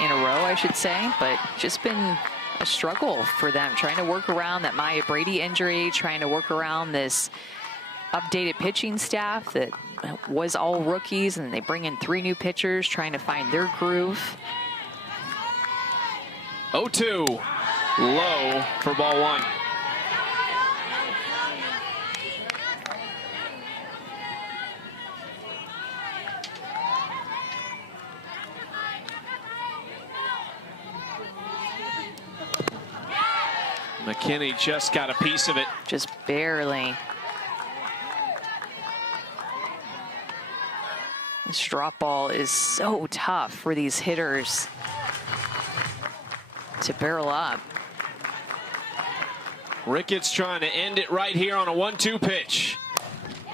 In a row, I should say, but just been a struggle for them, trying to work around that Maya Brady injury, trying to work around this updated pitching staff that was all rookies, and they bring in 3 new pitchers, trying to find their groove. 0-2, low for ball 1. McKinney just got a piece of it. Just barely. This drop ball is so tough for these hitters to barrel up. Ricketts trying to end it right here on a 1-2 pitch.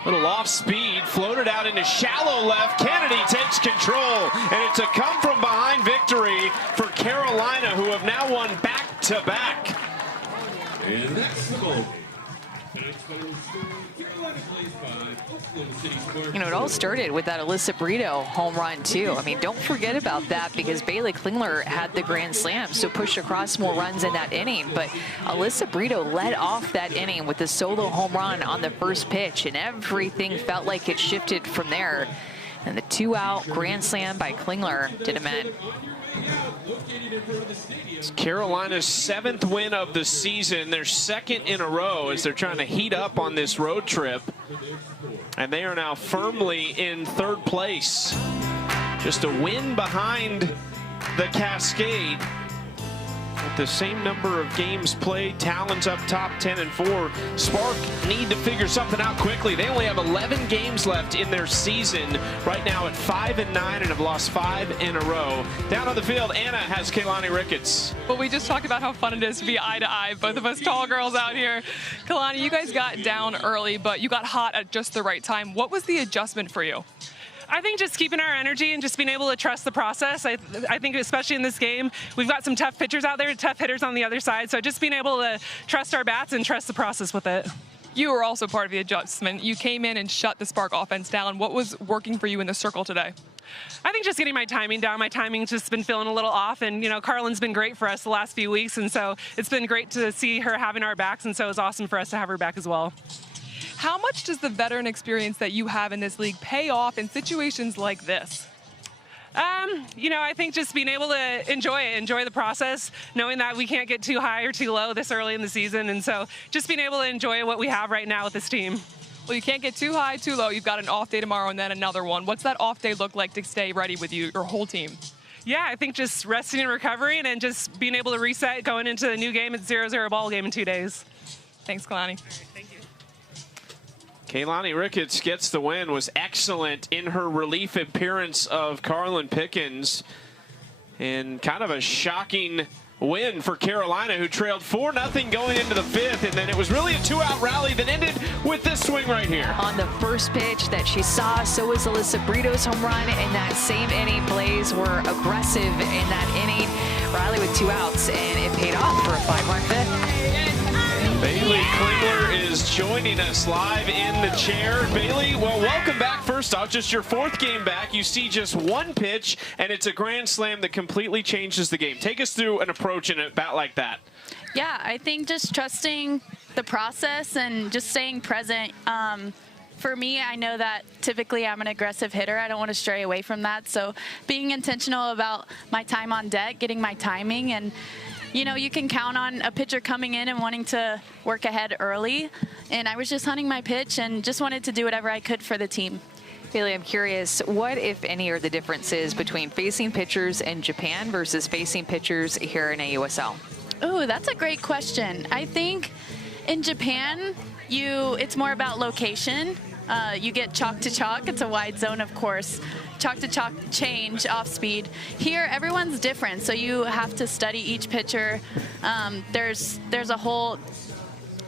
Little off speed, floated out into shallow left. Kennedy takes control, and it's a come from behind victory for Carolina, who have now won back-to-back. And that's the ball. Tonight's final score, Carolina plays 5, Oklahoma City Spark. You know, it all started with that Alyssa Brito home run, too. I mean, don't forget about that, because Bailey Klingler had the grand slam, so pushed across more runs in that inning. But Alyssa Brito led off that inning with the solo home run on the first pitch, and everything felt like it shifted from there. And the 2-out grand slam by Klingler did him in. It's Carolina's 7th win of the season, their 2nd in a row, as they're trying to heat up on this road trip. And they are now firmly in 3rd place. Just a win behind the Cascade. with the same number of games played. Talons up top 10-4. Spark need to figure something out quickly. They only have 11 games left in their season. Right now at 5-9 and have lost 5 in a row. Down on the field, Anna has Kaylani Ricketts. Well, we just talked about how fun it is to be eye to eye, both of us tall girls out here. Kalani, you guys got down early, but you got hot at just the right time. What was the adjustment for you? I think just keeping our energy and just being able to trust the process. I think especially in this game, we've got some tough pitchers out there, tough hitters on the other side. So just being able to trust our bats and trust the process with it. You were also part of the adjustment. You came in and shut the Spark offense down. What was working for you in the circle today? I think just getting my timing down. My timing's just been feeling a little off, and Carlin's been great for us the last few weeks, and so it's been great to see her having our backs, and so it's awesome for us to have her back as well. How much does the veteran experience that you have in this league pay off in situations like this? I think just being able to enjoy the process, knowing that we can't get too high or too low this early in the season, and so just being able to enjoy what we have right now with this team. Well, you can't get too high, too low. You've got an off day tomorrow and then another one. What's that off day look like to stay ready with your whole team? Yeah, I think just resting and recovering and just being able to reset going into the new game. It's 0-0 ball game in 2 days. Thanks, Kalani. All right, thank you. Kaylani Ricketts gets the win, was excellent in her relief appearance of Carlin Pickens. And kind of a shocking win for Carolina, who trailed 4-0 going into the 5th. And then it was really a 2-out rally that ended with this swing right here. On the first pitch that she saw, so was Alyssa Brito's home run in that same inning. Blaze were aggressive in that inning. Riley with 2 outs, and it paid off for a 5-run 5th. Bailey Klingler is joining us live in the chair. Bailey, well, welcome back. First off, just your 4th game back. You see just 1 pitch, and it's a grand slam that completely changes the game. Take us through an approach in a bat like that. Yeah, I think just trusting the process and just staying present. For me, I know that typically I'm an aggressive hitter. I don't want to stray away from that. So being intentional about my time on deck, getting my timing, and you can count on a pitcher coming in and wanting to work ahead early. And I was just hunting my pitch and just wanted to do whatever I could for the team. Bailey, I'm curious, what, if any, are the differences between facing pitchers in Japan versus facing pitchers here in AUSL? Oh, that's a great question. I think in Japan, it's more about location. You get chalk to chalk. It's a wide zone, of course. Chalk to chalk change off speed. Here, everyone's different, so you have to study each pitcher. There's a whole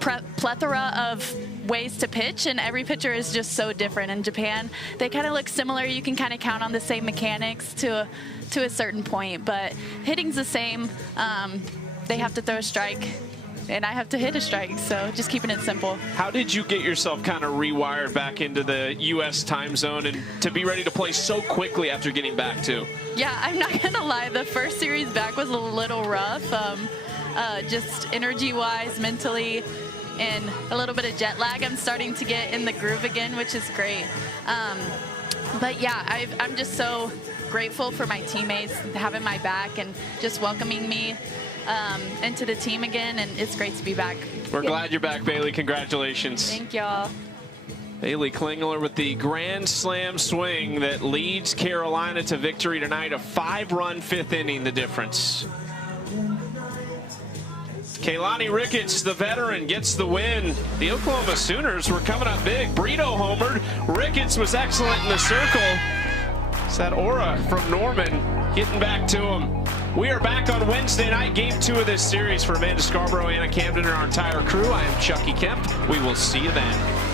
plethora of ways to pitch, and every pitcher is just so different. In Japan, they kind of look similar. You can kind of count on the same mechanics to a certain point, but hitting's the same. They have to throw a strike, and I have to hit a strike, so just keeping it simple. How did you get yourself kind of rewired back into the U.S. time zone and to be ready to play so quickly after getting back too? Yeah, I'm not going to lie. The first series back was a little rough, just energy-wise, mentally, and a little bit of jet lag. I'm starting to get in the groove again, which is great. But yeah, I'm just so grateful for my teammates having my back and just welcoming me into the team again, and it's great to be back. We're glad you're back, Bailey. Congratulations. Thank y'all. Bailey Klingler with the grand slam swing that leads Carolina to victory tonight. A 5-run 5th inning, the difference. Kaylani Ricketts, the veteran, gets the win. The Oklahoma Sooners were coming up big. Brito homered. Ricketts was excellent in the circle. It's that aura from Norman getting back to him. We are back on Wednesday night, game 2 of this series. For Amanda Scarborough, Anna Camden, and our entire crew, I am Chucky Kemp. We will see you then.